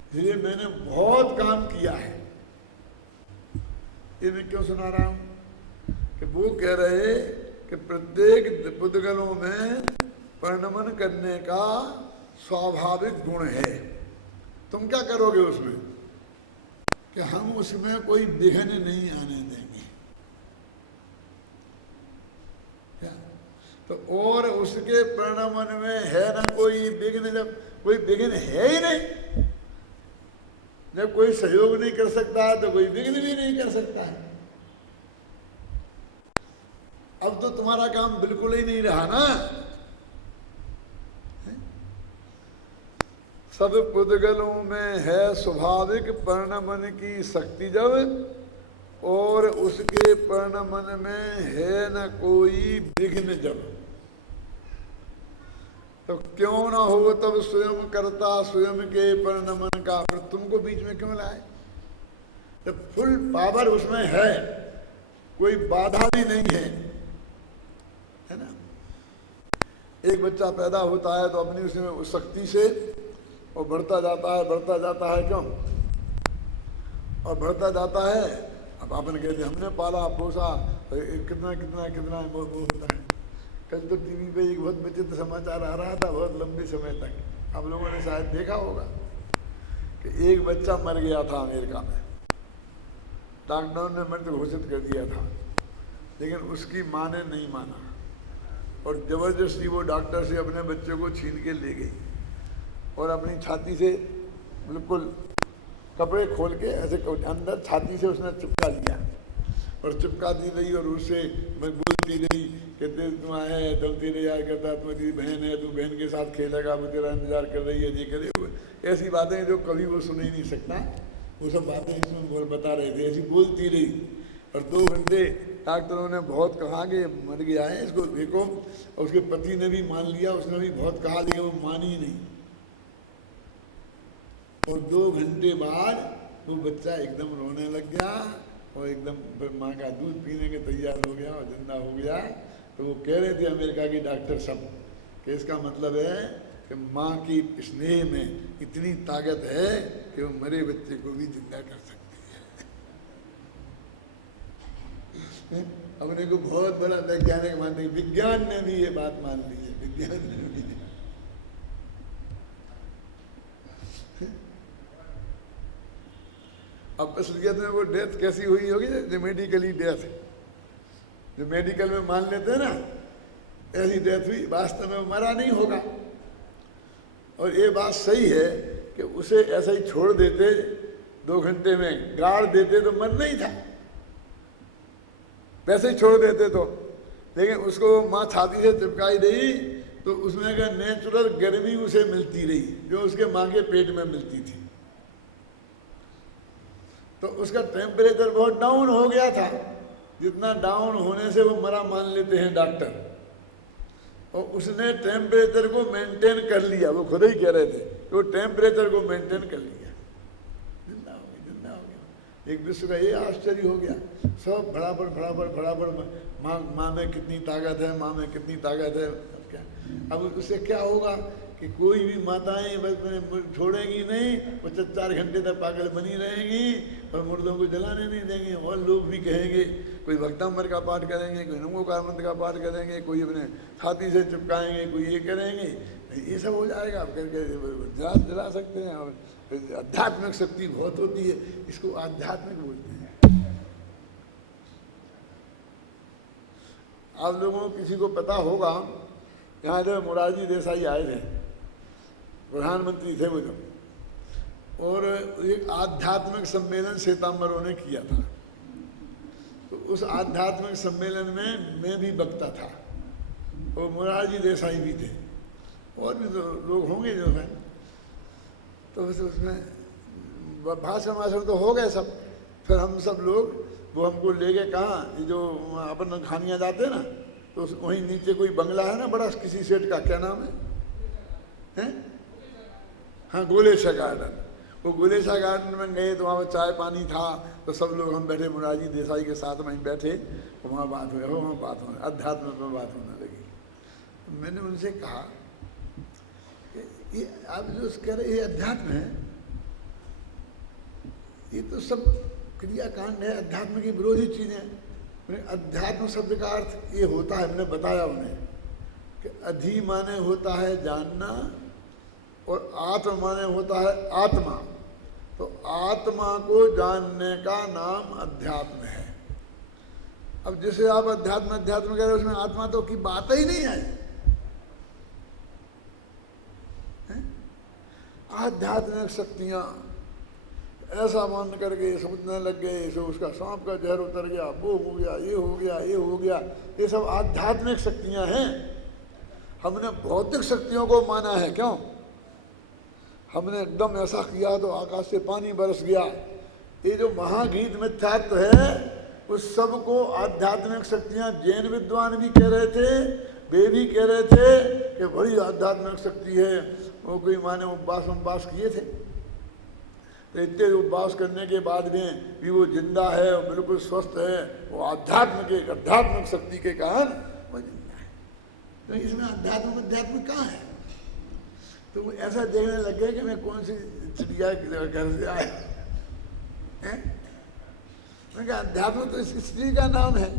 इसलिए मैंने बहुत काम किया है। ये मैं क्यों सुना रहा हूं कि वो कह रहे कि प्रत्येक पुद्गलों में परिणमन करने का स्वाभाविक गुण है। तुम क्या करोगे उसमें? कि हम उसमें कोई विघ्न नहीं आने देंगे। क्या? तो और उसके परिणमन में है ना कोई विघ्न, जब कोई विघ्न है ही नहीं, जब कोई सहयोग नहीं कर सकता है तो कोई विघ्न भी नहीं कर सकता है। अब तो तुम्हारा काम बिल्कुल ही नहीं रहा ना। सब पुद्गलों में है स्वाभाविक परिणमन की शक्ति जब, और उसके परिणमन में है न कोई विघ्न जब, तो क्यों ना हो तब स्वयं करता स्वयं के परिणमन का, फिर तुमको बीच में क्यों लाए? जब फुल पावर उसमें है, कोई बाधा भी नहीं है ना। एक बच्चा पैदा होता है तो अपनी उसमें उस शक्ति से और बढ़ता जाता है क्यों? और बढ़ता जाता है। अब आपने कहते हमने पाला पोसा, कितना कितना कितना वो होता है। कल तो टीवी पे एक बहुत विचित्र समाचार आ रहा था, बहुत लंबे समय तक आप लोगों ने शायद देखा होगा कि एक बच्चा मर गया था अमेरिका में, डॉक्टरों ने मृत घोषित कर दिया था, लेकिन उसकी माँ ने नहीं माना और जबरदस्ती वो डॉक्टर से अपने बच्चे को छीन के ले गई और अपनी छाती से बिल्कुल कपड़े खोल के ऐसे अंदर छाती से उसने चिपका लिया और चिपकाती रही और उससे बोलती रही कि तुम आए चलती रही यार करता, तुम्हारी बहन है, तू बहन के साथ खेलेगा, वो तेरा इंतजार कर रही है, ये करे। ऐसी बातें जो कभी वो सुन ही नहीं सकता, वो सब बातें इसमें बता रहे थे। ऐसी बोलती रही और 2 घंटे डॉक्टरों ने बहुत कहा कि मर गया है, इसको देखो। और उसके पति ने भी मान लिया, उसने भी बहुत कहा, लेकिन वो मानी ही नहीं। और 2 घंटे बाद वो बच्चा एकदम रोने लग गया और एकदम माँ का दूध पीने के तैयार हो गया और जिंदा हो गया। तो वो कह रहे थे अमेरिका के डॉक्टर सब कि इसका मतलब है कि माँ की स्नेह में इतनी ताकत है कि वो मरे बच्चे को भी जिंदा कर सकती है। अपने को बहुत बड़ा वैज्ञानिक मानते हैं, विज्ञान ने भी ये बात मान ली है, विज्ञान ने भी। अब असलियत में वो डेथ कैसी हुई होगी? जो मेडिकली डेथ, जो मेडिकल में मान लेते हैं ना, ऐसी डेथ हुई, वास्तव में वो मरा नहीं होगा। और ये बात सही है कि उसे ऐसा ही छोड़ देते, 2 घंटे में गाड़ देते तो मरना ही था, वैसे ही छोड़ देते तो। लेकिन उसको माँ छाती से चिपकाई रही तो उसमें का नेचुरल गर्मी उसे मिलती रही जो उसके माँ के पेट में मिलती थी। तो उसका टेम्परेचर बहुत डाउन हो गया था, जितना डाउन होने से वो मरा मान लेते हैं डॉक्टर। और उसने टेम्परेचर को मेंटेन कर लिया, वो खुद ही कह रहे थे कि वो टेम्परेचर को मेंटेन कर लिया, जिंदा हो गया, जिंदा हो गया। एक विश्व का ये आश्चर्य हो गया, सब बराबर बराबर बराबर, माँ में कितनी ताकत है, माँ में कितनी ताकत है। क्या अब उससे क्या होगा कि कोई भी माताएं बस छोड़ेंगी नहीं, वो 4 घंटे तक पागल बनी रहेंगी और मुर्दों को जलाने नहीं देंगे। और लोग भी कहेंगे, कोई भक्तांबर का पाठ करेंगे, कोई नमोकार मंत्र का पाठ करेंगे, कोई अपने छाती से चिपकाएंगे, कोई ये करेंगे, ये सब हो जाएगा। आप करके जला सकते हैं। और आध्यात्मिक शक्ति बहुत होती है, इसको आध्यात्मिक बोलते हैं। आप लोगों को किसी को पता होगा, यहाँ जो मोरारजी देसाई आए थे, प्रधानमंत्री थे वो जब, और एक आध्यात्मिक सम्मेलन श्वेतांबरों ने किया था। तो उस आध्यात्मिक सम्मेलन में मैं भी वक्ता था और मोरारजी देसाई भी थे, और भी तो लोग होंगे जो है। तो उसमें भाषण वाषण तो हो गए सब। फिर हम सब लोग, वो हमको ले गए कहाँ, जो अपन खानियाँ जाते हैं ना, तो वहीं नीचे कोई बंगला है ना बड़ा, किसी सेठ का, क्या नाम है? हाँ, गोलेशा गार्डन। वो गोलेशा गार्डन में गए तो वहाँ पर चाय पानी था, तो सब लोग हम बैठे, मोरारजी देसाई के साथ वहीं बैठे, तो वहाँ बात हुई, वहाँ बात होने, अध्यात्म में बात होने लगी। मैंने उनसे कहा कि ये आप जो कह रहे ये अध्यात्म है, ये तो सब क्रियाकांड है, अध्यात्म की विरोधी चीज़ें। अध्यात्म शब्द का अर्थ ये होता है, मैंने बताया उन्हें कि अधि माने होता है जानना और आत्म माने होता है आत्मा। तो आत्मा को जानने का नाम अध्यात्म है। अब जिसे आप अध्यात्म अध्यात्म कह रहे हो, उसमें आत्मा तो की बात ही नहीं है। आध्यात्मिक शक्तियां ऐसा मान करके समझने लग गए, सो उसका सांप का जहर उतर गया, वो हो गया, ये हो गया, ये हो गया, ये सब आध्यात्मिक शक्तियां हैं। हमने भौतिक शक्तियों को माना है। क्यों? हमने एकदम ऐसा किया तो आकाश से पानी बरस गया। ये जो महागीत मिथ्यात्व है, उस सब को आध्यात्मिक शक्तियां जैन विद्वान भी कह रहे थे, वे भी कह रहे थे कि बड़ी आध्यात्मिक शक्ति है। वो कोई माने उपवास किए थे, तो इतने उपवास करने के बाद में भी वो जिंदा है और बिल्कुल स्वस्थ है। वो आध्यात्मिक शक्ति के कारण वो जिंदा है। तो इसमें अध्यात्म कहाँ है? तो वो ऐसा देखने लग गए कि मैं कौन सी चिड़िया घर से आया। मैं कहा अध्यात्म तो इस स्त्री का नाम है।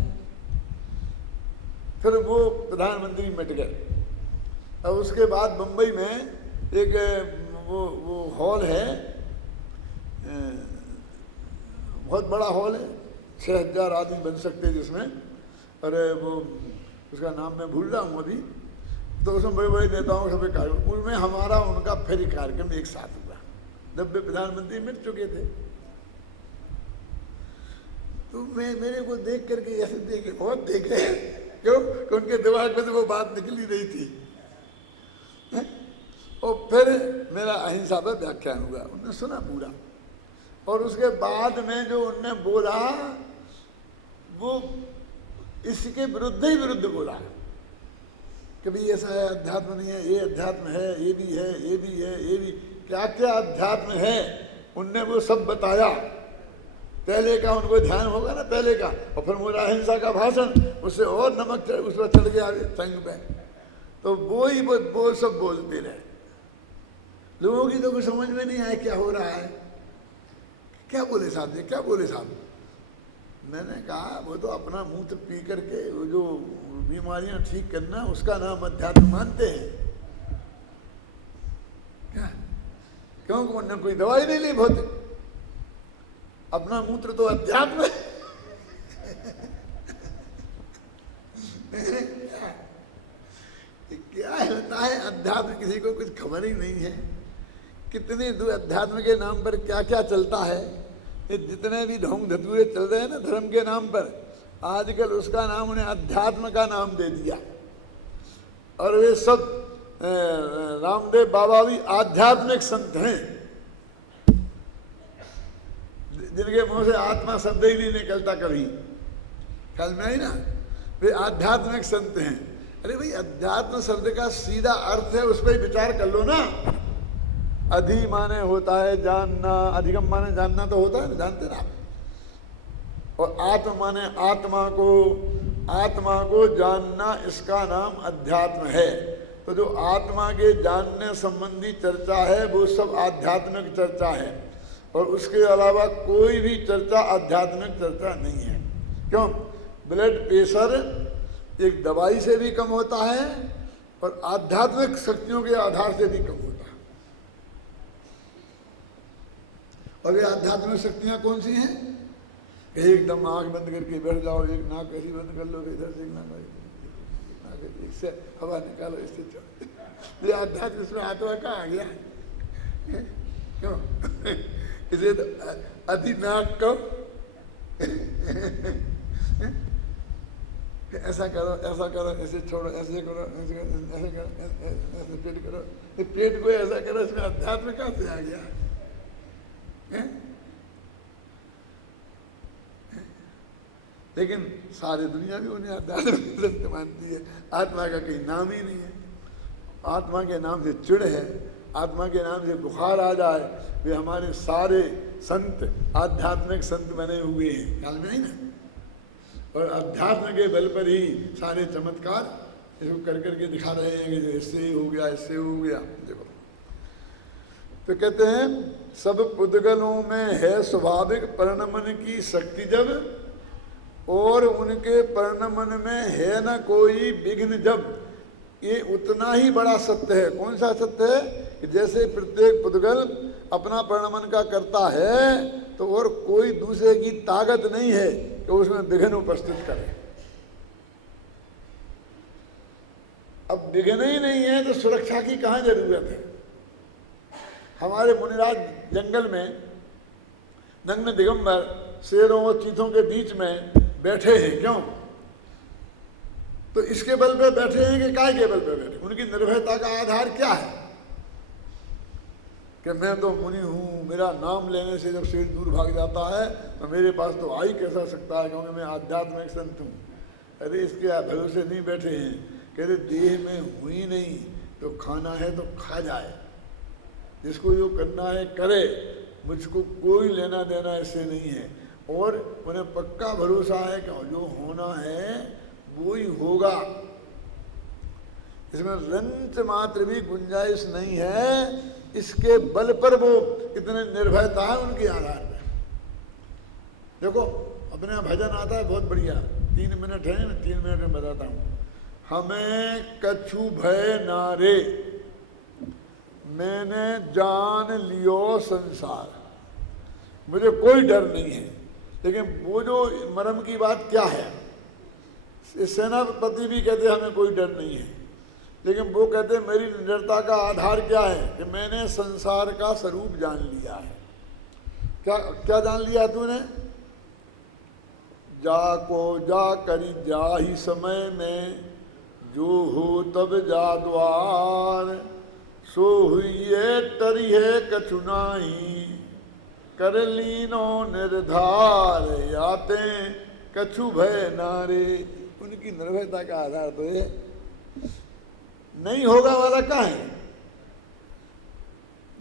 फिर वो प्रधानमंत्री मिट गए। अब उसके बाद मुंबई में एक वो हॉल है, बहुत बड़ा हॉल है, 6000 आदमी बन सकते हैं जिसमें, और वो उसका नाम मैं भूल रहा हूँ अभी। तो उसमें बड़े बड़े नेताओं सभी कार्यक्रम, उनमें हमारा उनका फिर कार्यक्रम एक साथ हुआ। 90 प्रधानमंत्री मिट चुके थे। तो मेरे को देख करके ऐसे देखे, बहुत देखे, क्यों? कि उनके दिमाग में तो वो बात निकली रही थी। और फिर मेरा अहिंसा पर व्याख्यान हुआ, उन्होंने सुना पूरा। और उसके बाद में जो उनने बोला, वो इसके विरुद्ध बोला कि भाई ऐसा है, अध्यात्म नहीं है, ये अध्यात्म है, ये भी है, ये भी है, ये भी क्या क्या अध्यात्म है, उनने वो सब बताया। पहले का उनको ध्यान होगा ना, पहले का। और फिर मेरा अहिंसा का भाषण, उससे और नमक उस पर चढ़ गया संग में। तो वो सब बोलते रहे। लोगों की तो कुछ समझ में नहीं आया क्या हो रहा है। क्या बोले साहब जी, क्या बोले साहब? मैंने कहा वो तो अपना मूत्र पी करके वो जो बीमारियां ठीक करना, उसका नाम अध्यात्म मानते हैं क्या? क्यों? उन्होंने कोई दवाई नहीं ली भौतिक, अपना मूत्र तो अध्यात्म है। क्या होता है अध्यात्म, किसी को कुछ खबर ही नहीं है। कितने अध्यात्म के नाम पर क्या क्या चलता है। ये जितने भी ढोंग धतूरे चल रहे हैं ना धर्म के नाम पर, आजकल उसका नाम उन्हें अध्यात्म का नाम दे दिया। और वे सब रामदेव बाबा भी आध्यात्मिक संत हैं, जिनके मुंह से आत्मा शब्द ही नहीं निकलता कभी। ख्याल में आई ना? वे आध्यात्मिक संत हैं। अरे भाई, अध्यात्म शब्द का सीधा अर्थ है, उस पर विचार कर लो ना। अधि माने होता है जानना, अधिगम माने जानना तो होता है ना, जानते ना आप। और आत्मा माने आत्मा को जानना, इसका नाम अध्यात्म है। तो जो आत्मा के जानने संबंधी चर्चा है वो सब आध्यात्मिक चर्चा है, और उसके अलावा कोई भी चर्चा आध्यात्मिक चर्चा नहीं है। क्यों? ब्लड प्रेशर एक दवाई से भी कम होता है और आध्यात्मिक शक्तियों के आधार से भी कम होता है। और ये आध्यात्मिक शक्तियां कौन सी हैं? एकदम आंख बंद करके बैठ जाओ, एक नाक ऐसी बंद कर लो, इधर से एक नाक इससे हवा निकालो, इससे चलो। ये आध्यात्म, इसमें आत्मा कहाँ आ गया? क्यों? इसे तो अति नाक को ऐसा करो, ऐसे छोड़ो, ऐसे करो, ऐसे करो, ऐसे पेट करो, पेट को ऐसा करो, इसमें अध्यात्म कहाँ से आ गया? लेकिन सारी दुनिया भी उन्हें अध्यात्म सत्य मानती है। आत्मा का कहीं नाम ही नहीं है। आत्मा के नाम से चिढ़ है, आत्मा के नाम से बुखार आ जाए। वे हमारे सारे संत आध्यात्मिक संत बने हुए हैं, ख्याल में नहीं ना? और अध्यात्म के बल पर ही सारे चमत्कार इसको कर करके दिखा रहे हैं कि जो इससे ही हो गया, इससे हो गया। देखो तो कहते हैं सब पुद्गलों में है स्वाभाविक परिणमन की शक्ति जब, और उनके परिणमन में है न कोई विघ्न जब। ये उतना ही बड़ा सत्य है। कौन सा सत्य है? कि जैसे प्रत्येक पुद्गल अपना परिणमन का करता है, तो और कोई दूसरे की ताकत नहीं है कि उसमें विघ्न उपस्थित करे। अब विघ्न ही नहीं है तो सुरक्षा की कहाँ जरूरत है? हमारे मुनिराज जंगल में नग्न दिगंबर शेरों और चीतों के बीच में बैठे हैं। क्यों? तो इसके बल पे बैठे हैं कि काय के बल पे बैठे? उनकी निर्भयता का आधार क्या है? कि मैं तो मुनि हूँ, मेरा नाम लेने से जब शेर दूर भाग जाता है तो मेरे पास तो आ ही कैसा सकता है, क्योंकि मैं आध्यात्मिक संत हूँ। अरे इसके भरोसे नहीं बैठे हैं। कहते देह में हुई नहीं तो खाना है तो खा जाए, जिसको जो करना है करे, मुझको कोई लेना देना इससे नहीं है। और उन्हें पक्का भरोसा है कि जो होना है वो ही होगा, इसमें रंच मात्र भी गुंजाइश नहीं है। इसके बल पर वो इतने निर्भयता है उनके आधार में। देखो अपने यहाँ भजन आता है बहुत बढ़िया, 3 मिनट है, मैं 3 मिनट में बताता हूँ। हमें कछु भय नारे, मैंने जान लियो संसार। मुझे कोई डर नहीं है। लेकिन वो जो मरम की बात क्या है? सेनापति भी कहते हमें कोई डर नहीं है, लेकिन वो कहते मेरी निडरता का आधार क्या है? कि मैंने संसार का स्वरूप जान लिया है। क्या क्या जान लिया तूने? जाको जा करी जा ही समय में, जो हो तब जा द्वार, सो हुई तरी है कछु नाही, कर लीनो निर्धार, याते कछु भय नारे। उनकी निर्भयता का आधार तो ये नहीं होगा वाला क्या है?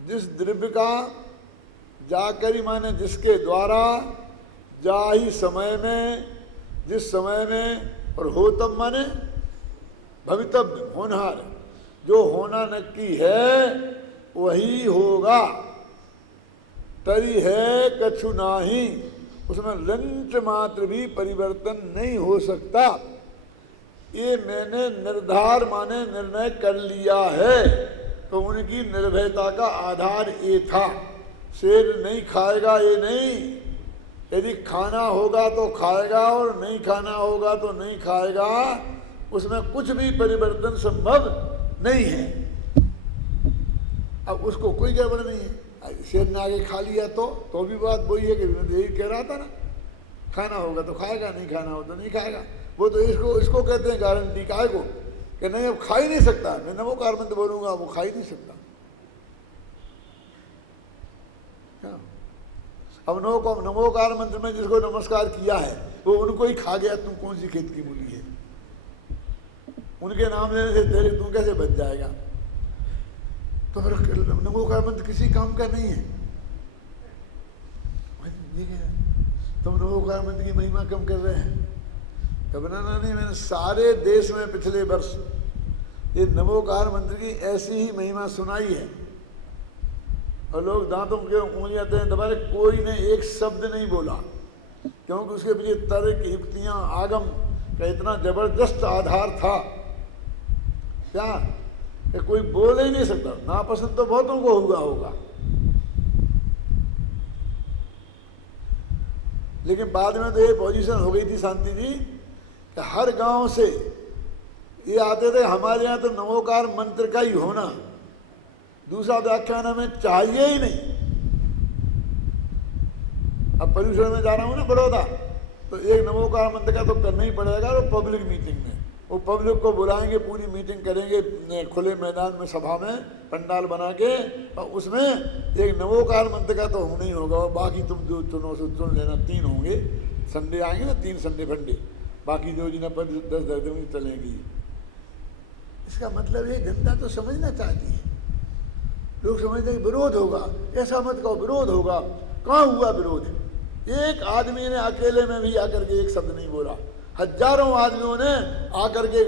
जिस द्रव्य का जाकरी माने जिसके द्वारा, जा ही समय में, जिस समय में, और हो तब माने भवितव्य होनहार, जो होना नक्की है वही होगा। तरी है कछु नाही, उसमें रंच मात्र भी परिवर्तन नहीं हो सकता। ये मैंने निर्धार माने निर्णय कर लिया है। तो उनकी निर्भयता का आधार ये था। शेर नहीं खाएगा ये नहीं, यदि खाना होगा तो खाएगा और नहीं खाना होगा तो नहीं खाएगा, उसमें कुछ भी परिवर्तन संभव नहीं है। अब उसको कोई गड़बड़ नहीं है। शेर ने आगे खा लिया तो भी बात वही है कि यही कह रहा था ना, खाना होगा तो खाएगा, नहीं खाना हो तो नहीं खाएगा। वो तो इसको कहते हैं गारंटी काय को, कि नहीं अब खा ही नहीं सकता, मैं नमोकार मंत्र बोलूंगा वो खा ही नहीं सकता। अब नमोकार मंत्र में जिसको नमस्कार किया है वो उनको ही खा गया, तुम कौन सी खेत की मूली है? उनके नाम लेने से तेरे तू कैसे बच जाएगा? तो फिर नमोकार मंत्र किसी काम का नहीं है। तुम नमोकार मंत्र की महिमा कम कर रहे हैं। तो बनाना नहीं, मैंने सारे देश में पिछले वर्ष ये नमोकार मंत्र की ऐसी ही महिमा सुनाई है और लोग दांतों के उंगलियां दबाए, कोई ने एक शब्द नहीं बोला, क्योंकि उसके पीछे तर्क युक्तियां आगम का इतना जबरदस्त आधार था क्या कि कोई बोल ही नहीं सकता। नापसंद तो बहुतों को हुआ होगा, लेकिन बाद में तो ये पोजीशन हो गई थी शांति जी कि हर गांव से ये आते थे हमारे यहाँ तो नमोकार मंत्र का ही होना, दूसरा व्याख्यान हमें चाहिए ही नहीं। अब पर्यूषण में जा रहा हूँ ना बड़ौदा, तो एक नमोकार मंत्र का तो करना ही पड़ेगा। और पब्लिक मीटिंग में वो पब्लिक को बुलाएंगे, पूरी मीटिंग करेंगे खुले मैदान में, सभा में पंडाल बना के, और उसमें एक नमोकार मंत्र का तो होना ही होगा। और बाकी तुम जो चुनो से चुन लेना, 3 होंगे, संडे आएंगे ना, 3 संडे फंडे, बाकी जो जिन्हें पर 10 दिन चलेंगी। इसका मतलब ये जनता तो समझना चाहती है, लोग समझते हैं विरोध होगा, ऐसा मत कहो विरोध होगा। कहाँ हुआ विरोध? एक आदमी ने अकेले में भी आकर के एक शब्द नहीं बोला, हजारों आदमियों ने आकर के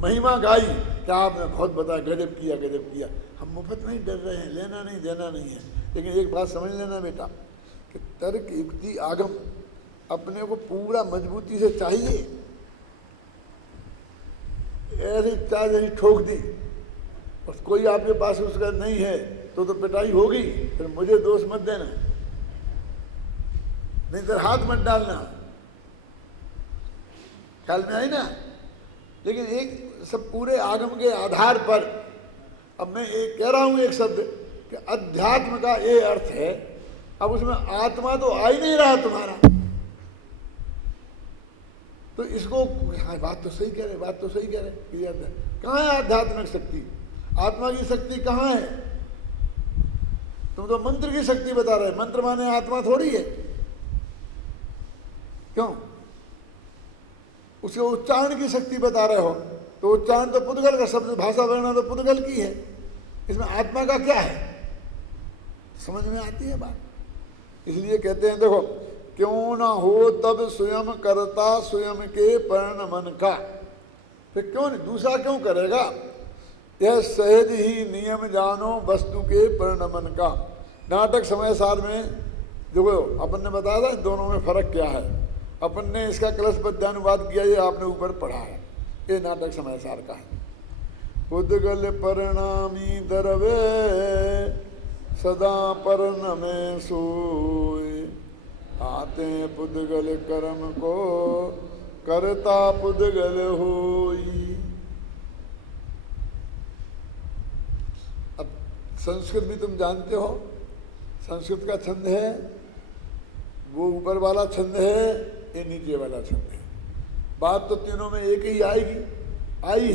महिमा गाई कि आपने बहुत बताया, गजब किया गजब किया। हम मुफ्त नहीं डर रहे हैं, लेना नहीं देना नहीं है, लेकिन एक बात समझ लेना बेटा कि तर्क युक्ति आगम अपने को पूरा मजबूती से चाहिए। ऐसी चार जैसी ठोक दी और कोई आपके पास उसका नहीं है तो पिटाई होगी, फिर मुझे दोष मत देना, नहीं तो हाथ मत डालना, ख्याल में आई ना। लेकिन एक सब पूरे आगम के आधार पर अब मैं एक कह रहा हूं एक शब्द कि अध्यात्म का ये अर्थ है। अब उसमें आत्मा तो आ ही नहीं रहा तुम्हारा, तो इसको हाँ बात तो सही कह रहे, बात तो सही कह रहे। कहाँ है आध्यात्मिक शक्ति? आत्मा की शक्ति कहाँ है? तुम तो मंत्र की शक्ति बता रहे, मंत्र माने आत्मा थोड़ी है। क्यों? उसके उच्चारण की शक्ति बता रहे हो, तो उच्चारण तो पुद्गल का शब्द, भाषा वर्णना तो पुद्गल की है, इसमें आत्मा का क्या है? समझ में आती है बात। इसलिए कहते हैं देखो, क्यों ना हो तब स्वयं करता स्वयं के परिणमन का। फिर क्यों नहीं, दूसरा क्यों करेगा? यह सहज ही नियम जानो वस्तु के परिणमन का। नाटक समय सार में देखो अपन ने बताया था दोनों में फर्क क्या है। अपन ने इसका कलशबद्ध अनुवाद किया, ये आपने ऊपर पढ़ा है, ये नाटक समय सार का है। पुद्गल परिणामी दरवे सदा परिणमे सोए, आते पुद्गल कर्म को करता पुद्गल होई। अब संस्कृत भी तुम जानते हो, संस्कृत का छंद है, वो ऊपर वाला छंद है, ये नीचे वाला छंद है। बात तो तीनों में एक ही आएगी, आई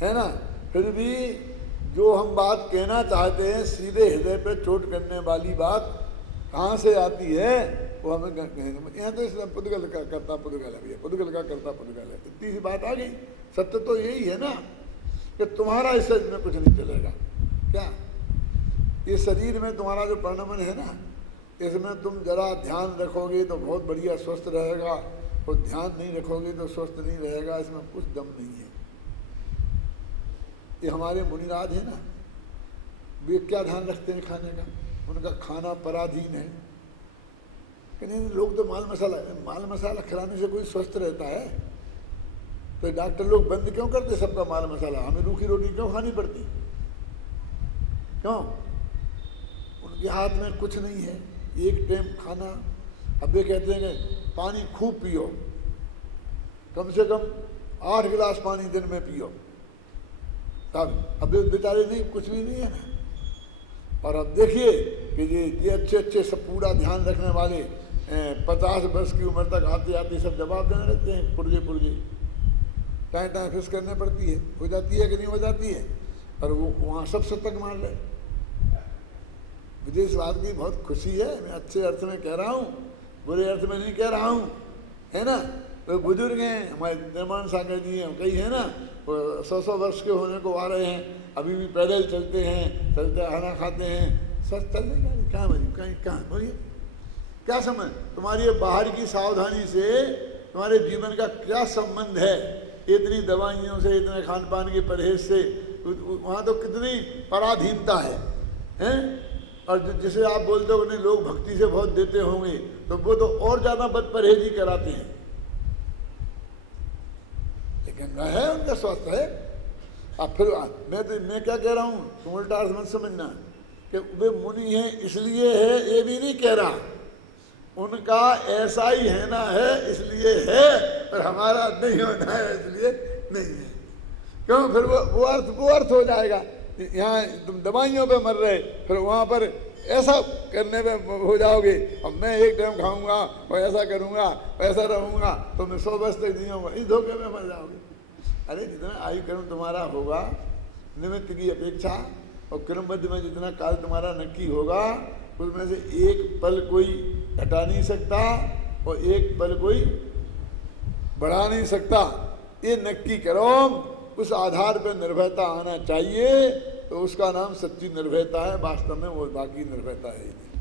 है ना। फिर भी जो हम बात कहना चाहते हैं सीधे हृदय पे चोट करने वाली बात कहाँ से आती है वो हमें यहाँ तो इसमें पुद्गल का करता पुद्गल है, पुद्गल का करता पुद्गल है, इतनी सी बात आ गई। सत्य तो यही है ना कि तुम्हारा इस शरीर में कुछ नहीं चलेगा। क्या ये शरीर में तुम्हारा जो परिणमन है ना, इसमें तुम जरा ध्यान रखोगे तो बहुत बढ़िया स्वस्थ रहेगा, और ध्यान नहीं रखोगे तो स्वस्थ नहीं रहेगा। इसमें कुछ दम नहीं है। ये हमारे मुनिराज है ना, वे क्या ध्यान रखते हैं खाने का? उनका खाना पराधीन है कि नहीं। लोग तो माल मसाला खिलाने से कोई स्वस्थ रहता है? तो डॉक्टर लोग बंद क्यों करते सबका माल मसाला? हमें रूखी रोटी क्यों खानी पड़ती? क्यों? उनके हाथ में कुछ नहीं है, एक टाइम खाना। अब वे कहते हैं कि पानी खूब पियो, कम से कम 8 गिलास पानी दिन में पियो, तब अब बेचारे नहीं, कुछ भी नहीं है ना। और अब देखिए कि ये अच्छे सब पूरा ध्यान रखने वाले 50 वर्ष की उम्र तक आते आते सब जवाब देने लगते हैं, पुर्जे टाइम फिक्स करने पड़ती है, हो जाती है कि नहीं हो जाती है, और वो वहाँ सब सतर्क मान रहे। मुझे इस बात की बहुत खुशी है, मैं अच्छे अर्थ में कह रहा हूँ, बुरे अर्थ में नहीं कह रहा हूँ, है ना। तो बुजुर्ग हैं हमारे, निर्माण सागर जी हैं, कई है ना, 100 वर्ष के होने को आ रहे हैं, अभी भी पैदल चलते हैं, चलते खाना खाते हैं, सब चलने का कहाँ बनी, कहीं कहाँ बोलिए, क्या संबंध? तुम्हारी ये बाहर की सावधानी से तुम्हारे जीवन का क्या संबंध है? इतनी दवाइयों से, इतने खान पान के परहेज से, वहाँ तो कितनी पराधीनता है, हैं? और जिसे आप बोलते हो नहीं लोग भक्ति से बहुत देते होंगे, तो वो तो और ज़्यादा बद परहेजी कराते हैं। लेकिन है उनका स्वास्थ्य है। अब फिर मैं क्या कह रहा हूँ, तुम उल्टा अर्थ मत समझना कि वे मुनि हैं इसलिए है, ये भी नहीं कह रहा। उनका ऐसा ही है ना है इसलिए है, पर हमारा नहीं होना है इसलिए नहीं है। क्यों? फिर वो अर्थ हो जाएगा। यहाँ तुम दवाइयों पे मर रहे, फिर वहाँ पर ऐसा करने पे हो जाओगे, अब मैं एक टाइम खाऊंगा और ऐसा करूँगा, ऐसा रहूँगा, तो मैं 100 वर्ष तक जीऊँगा, इस धोखे में मर जाओगे। अरे जितना आयु कर्म तुम्हारा होगा, निमित्त की अपेक्षा और क्रमबद्ध में जितना काल तुम्हारा नक्की होगा, उसमें से एक पल कोई घटा नहीं सकता और एक पल कोई बढ़ा नहीं सकता। ये नक्की करो, उस आधार पर निर्भयता आना चाहिए, तो उसका नाम सच्ची निर्भयता है। वास्तव में वो बाकी निर्भयता है ही नहीं।